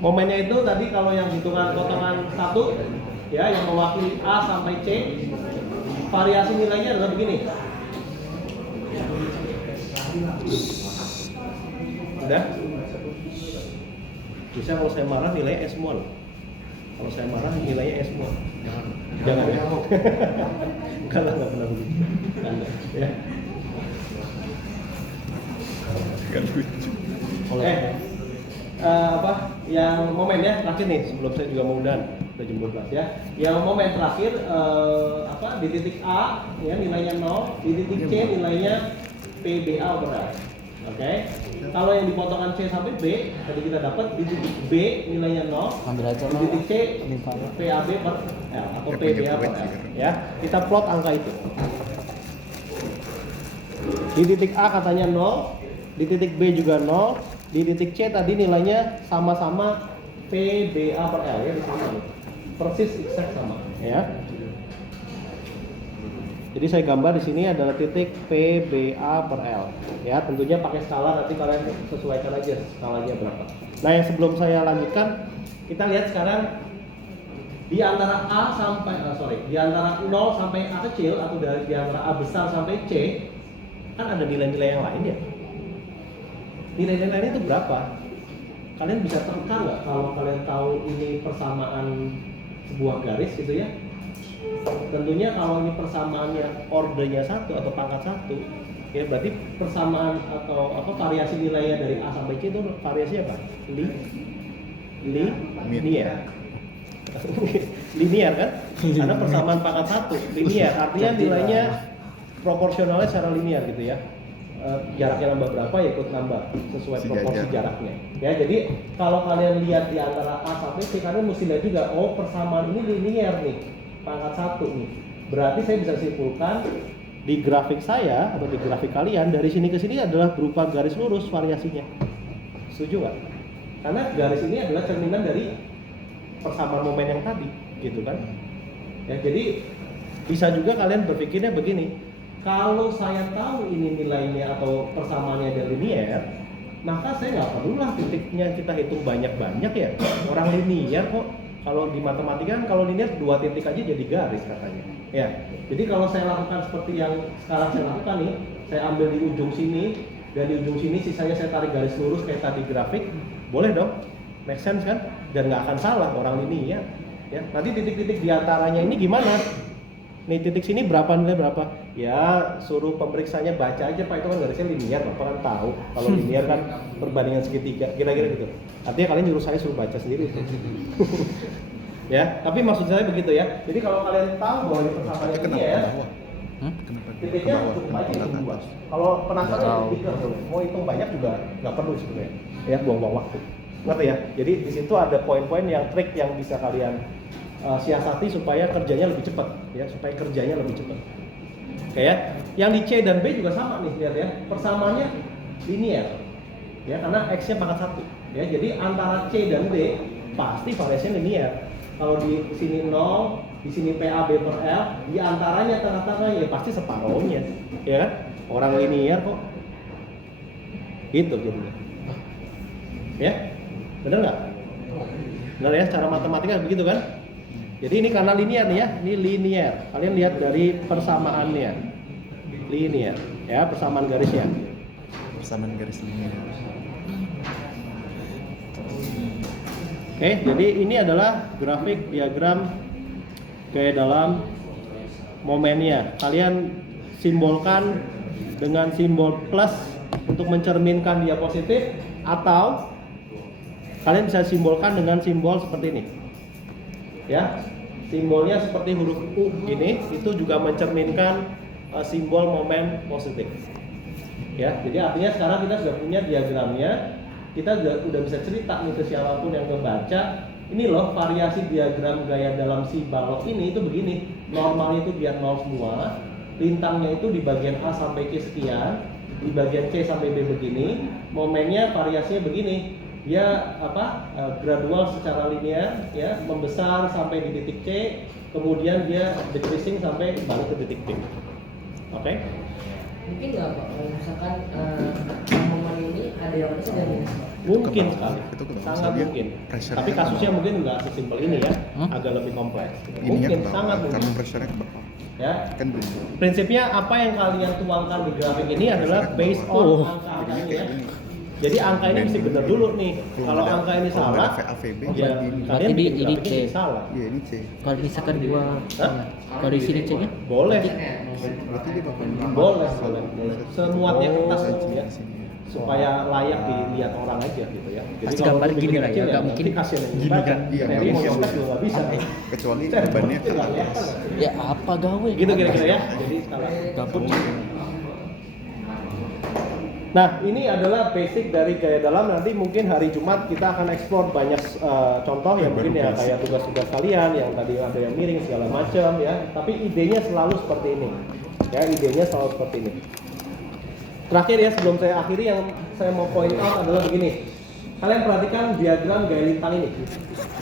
Momennya itu tadi kalau yang hitungan potongan 1 ya yang mewakili A sampai C, variasi nilainya adalah begini. Udah? Bisa kalau saya marah nilainya S semua loh. Kalau saya marah nilainya S semua. Jangan ya. Kalau nggak pernah begitu. Ya. Gak lucu. Apa? yang momen ya terakhir nih sebelum saya juga mau udah jam 12 ya. Yang momen terakhir di titik A ya nilainya 0, di titik C nilainya PBA over L. Oke. Kalau yang dipotongkan C sampai B tadi kita dapat di titik B nilainya 0, Ambil aja di titik C PAB per L atau PBA per L ya. Kita plot angka itu. Di titik A katanya 0, di titik B juga 0, di titik C tadi nilainya sama-sama PBA per L ya, sama nih. Persis exact sama ya. Jadi saya gambar di sini adalah titik PBA per L ya, tentunya pakai skala, nanti kalian sesuaikan aja skalanya berapa. Nah, yang sebelum saya lanjutkan, kita lihat sekarang di antara di antara 0 sampai A kecil atau di antara A besar sampai C kan ada nilai-nilai yang lain ya. Nilai-nilai lain itu berapa? Kalian bisa terka nggak kalau kalian tahu ini persamaan sebuah garis gitu ya? Tentunya kalau ini persamaannya ordernya 1 atau pangkat 1 ya berarti persamaan atau variasi nilainya dari A sampai C itu variasi apa? Linear. Linear kan? Karena persamaan pangkat 1 linear, artinya nilainya proporsionalnya secara linear gitu ya. Jaraknya nambah berapa ya ikut nambah sesuai proporsi jaraknya ya. Jadi kalau kalian lihat di antara A sampai C, kalian mesti lihat juga persamaan ini linear nih, pangkat 1 nih, berarti saya bisa simpulkan di grafik saya atau di grafik kalian dari sini ke sini adalah berupa garis lurus variasinya. Setuju nggak? Karena garis ini adalah cerminan dari persamaan momen yang tadi gitu kan ya. Jadi bisa juga kalian berpikirnya begini, kalau saya tahu ini nilainya atau persamaannya dari linear, maka saya nggak perlulah titiknya kita hitung banyak-banyak ya. Orang linear kok, kalau di matematika kan kalau linear 2 titik aja jadi garis katanya. Ya, jadi kalau saya lakukan seperti yang sekarang saya lakukan nih, saya ambil di ujung sini dan di ujung sini sisanya saya tarik garis lurus kayak tadi grafik, boleh dong, make sense kan? Dan nggak akan salah orang linear. Ya, nanti titik-titik diantaranya ini gimana? Nih titik sini berapa nilai berapa? Ya suruh pemeriksanya baca aja Pak, itu kan garisnya linear, Bapak kan tahu. Kalau linear kan perbandingan segitiga, kira-kira gitu. Artinya kalian nyuruh saya suruh baca sendiri itu. Ya, tapi maksud saya begitu ya. Jadi kalau kalian tahu bahwa ini persamaannya linear, titiknya cukup aja hitung 2. Kalau penasaran ya pikir boleh. Mau hitung banyak juga nggak perlu sebenarnya. Ya buang-buang waktu. Ngerti ya? Jadi di situ ada poin-poin yang trik yang bisa kalian siasati supaya kerjanya lebih cepat ya, supaya kerjanya lebih cepat. Oke ya. Yang di C dan B juga sama nih, lihat ya. Persamaannya linear. Ya, karena X-nya pangkat 1. Ya, jadi antara C dan B pasti variasinya linear. Kalau di sini 0, di sini PAB per L, di antaranya tengah-tengah ya pasti separohnya. Ya kan? Orang linear kok. Gitu jadinya. Ya? Benar nggak? Benar ya, secara matematika begitu kan? Jadi ini karena linear nih ya, ini linear. Kalian lihat dari persamaannya, linear, ya persamaan garisnya. Persamaan garis linear. Oke, jadi ini adalah grafik diagram gaya dalam momennya. Kalian simbolkan dengan simbol plus untuk mencerminkan dia positif, atau kalian bisa simbolkan dengan simbol seperti ini. Ya, simbolnya seperti huruf U gini, itu juga mencerminkan simbol momen positif. Ya, jadi artinya sekarang kita sudah punya diagramnya, kita udah bisa cerita nih ke siapapun yang membaca, ini loh variasi diagram gaya dalam si balok ini itu begini, normalnya itu biar 0 semua, lintangnya itu di bagian A sampai K sekian, di bagian C sampai B begini, momennya variasinya begini. Dia gradual secara linear ya, membesar sampai di titik C, kemudian dia decreasing sampai balik ke titik B. Oke? Mungkin nggak Pak, kalau misalkan momen ini ada yang plus dan minus? Mungkin sekali, itu kalau sangat misalnya mungkin. pressure-nya Tapi kasusnya ke mungkin nggak sesimpel ini ya, agak lebih kompleks. Ininya Mungkin, ke bawah, sangat karena mungkin. pressure-nya ke bawah. Ya. Kan belum. Prinsipnya apa yang kalian tuangkan di grafik ini adalah based on angka-angka Jadinya ini ya. kayak gini. Jadi angka ini mesti benar dulu nih. Kalau angka ini salah, VAVB ya gini. kalian Berarti bikin ini grafiknya C. salah. Iya, ini C. Kalau misalkan gua, Hah? kalau di sini C-nya, Boleh, Berarti dia bakal gini. boleh, boleh. Semuanya kertas Oh, ya, sini. supaya layak dilihat orang aja gitu ya. Pasti kalau gambar untuk gini bikin lah ya, kecil nggak mungkin nanti kasihan yang gini dibaca. kan. Iya, Ferry nggak mau mungkin. nyontek juga nggak bisa. Kecuali Saya bebannya kecil, nggak kelihatan. Ya apa gawe? Gitu kira-kira ya. Jadi sekarang. Gabut. Nah, ini adalah basic dari gaya dalam. Nanti mungkin hari Jumat kita akan explore banyak contoh yang mungkin ya kayak tugas-tugas kalian yang tadi ada yang miring segala macam ya. Tapi idenya selalu seperti ini. Ya, idenya selalu seperti ini. Terakhir ya, sebelum saya akhiri yang saya mau point out adalah begini. Kalian perhatikan diagram gaya lintang ini.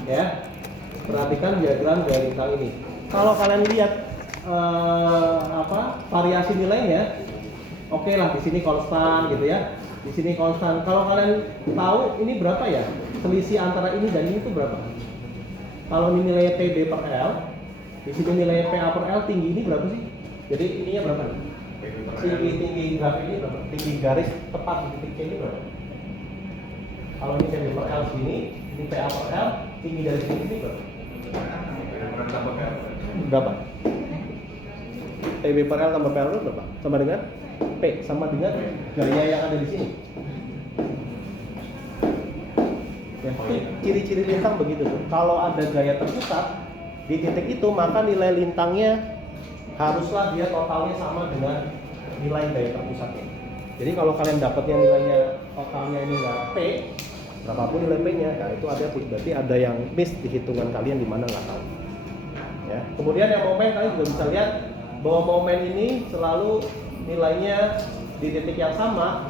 Ya. Perhatikan diagram gaya lintang ini. Kalau kalian lihat variasi nilainya, oke lah, di sini konstan gitu ya. Di sini konstan. Kalau kalian tahu ini berapa ya? Selisih antara ini dan ini itu berapa? Kalau ini nilai PB per L, di sini nilai PA per L tinggi ini berapa sih? Jadi ininya berapa nih? Tinggi grafik ini berapa? Tinggi garis tepat di titik C ini berapa? Kalau ini PB per L segini, ini PA per L, tinggi dari sini ini berapa? Berapa? PB per L tambah PL itu berapa? Sama dengan P, sama dengan gaya yang ada di sini. Ya, ciri-ciri lintang begitu tuh. Kalau ada gaya terpusat di titik itu, maka nilai lintangnya haruslah dia totalnya sama dengan nilai gaya terpusatnya. Jadi kalau kalian dapatnya nilainya totalnya ini nggak P, berapapun nilai P-nya, nah itu ada sih. Berarti ada yang miss di hitungan kalian di mana nggak tahu. Ya. Kemudian yang momen kalian juga bisa lihat bahwa momen ini selalu nilainya di titik yang sama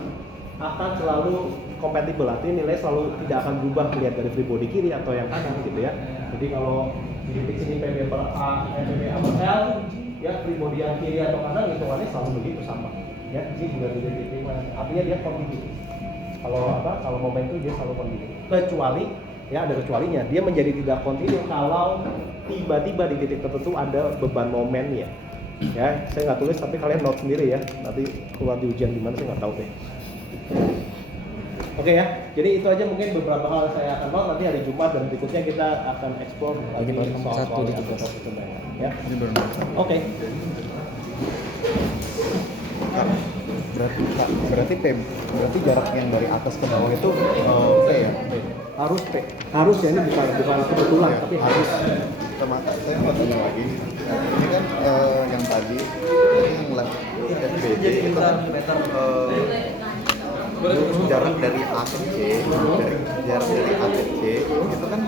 akan selalu kompatibel, artinya nilai selalu tidak akan berubah melihat dari free body kiri atau yang kanan gitu ya. Jadi kalau di titik sini PB per A, PB A per L, ya free body yang kiri atau kanan hitungannya selalu begitu sama. Ya, di sini juga di titik mana, artinya dia kontinus. Kalau momen itu dia selalu kontinus. Kecuali ya ada kecualinya, dia menjadi tidak kontinu kalau tiba-tiba di titik tertentu ada beban momennya. Ya, saya nggak tulis tapi kalian note sendiri ya. Nanti keluar di ujian gimana saya nggak tahu deh. Oke ya, jadi itu aja mungkin beberapa hal yang saya akan note. Nanti hari Jumat dan berikutnya kita akan explore lagi Ini baru nomor soal-soal satu di yang tugas. kita coba ya. Ini baru nomor satu. Oke. Berarti berarti jarak yang dari atas ke bawah itu P ya? Harus P. Harus ya, ini bukan kebetulan tapi harus. Saya mau tanya lagi. Ini kan yang tadi yang FBD itu kan jarak dari A ke C, jarak dari A ke C itu kan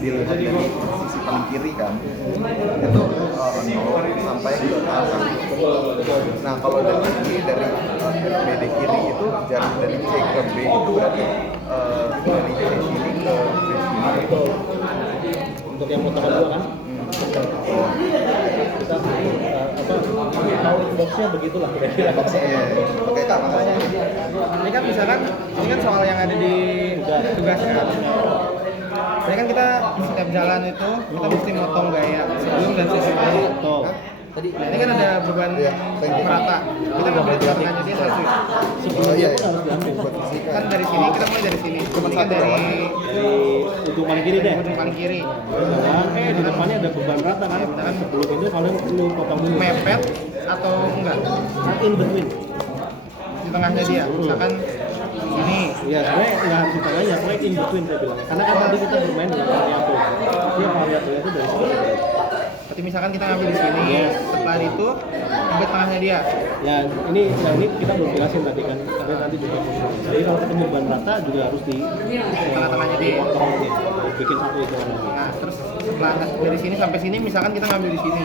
dilihat dari sisi paling kiri kan, itu 0 sampai ke A kan. Nah kalau dari sini dari FBD kiri itu jarak dari C ke B itu berarti dari C sini ke B sini. Untuk yang potongan dua kan? Kita tahu boxnya begitulah kira-kira. Iya. Oke Kak, makasih. Ini kan misalkan ini kan soal yang ada di tugas kan. Ini kan kita setiap jalan itu kita mesti motong gaya sebelum dan sesudah. Tuh. Nah, ini kan ada beban Iya, merata. Kita ngambil tengahnya dia satu. Iya. Harus diambil. Kan dari sini kita mulai dari sini. Ini kan dari Ujung paling kiri deh. ujung paling kiri. Jangan di depannya ada beban rata kan? Sebelum itu kalian perlu potong dulu. Mepet atau enggak? In between. Di tengahnya dia. Misalkan ini. Ya sebenarnya nggak harus di tengahnya, sebenarnya in between saya bilang. Karena kan tadi kita bermain dengan variabel. Dia variabelnya itu dari sini. Berarti misalkan kita ngambil di sini. Setelah itu ambil tengahnya dia. Ya ini kita belum jelasin tadi kan. Tapi nanti juga. Jadi kalau ketemu beban rata juga harus di Tengah-tengahnya dia. potong dia. Bikin satu itu. Nah, terus setelah dari sini sampai sini misalkan kita ngambil di sini.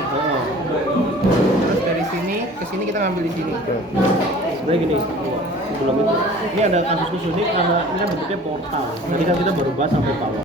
Terus dari sini ke sini kita ngambil di sini. Sebenarnya gini, sebelum itu, ini ada kasus khusus ini karena ini kan bentuknya portal. Tadi kan kita baru bahas sampai bawah.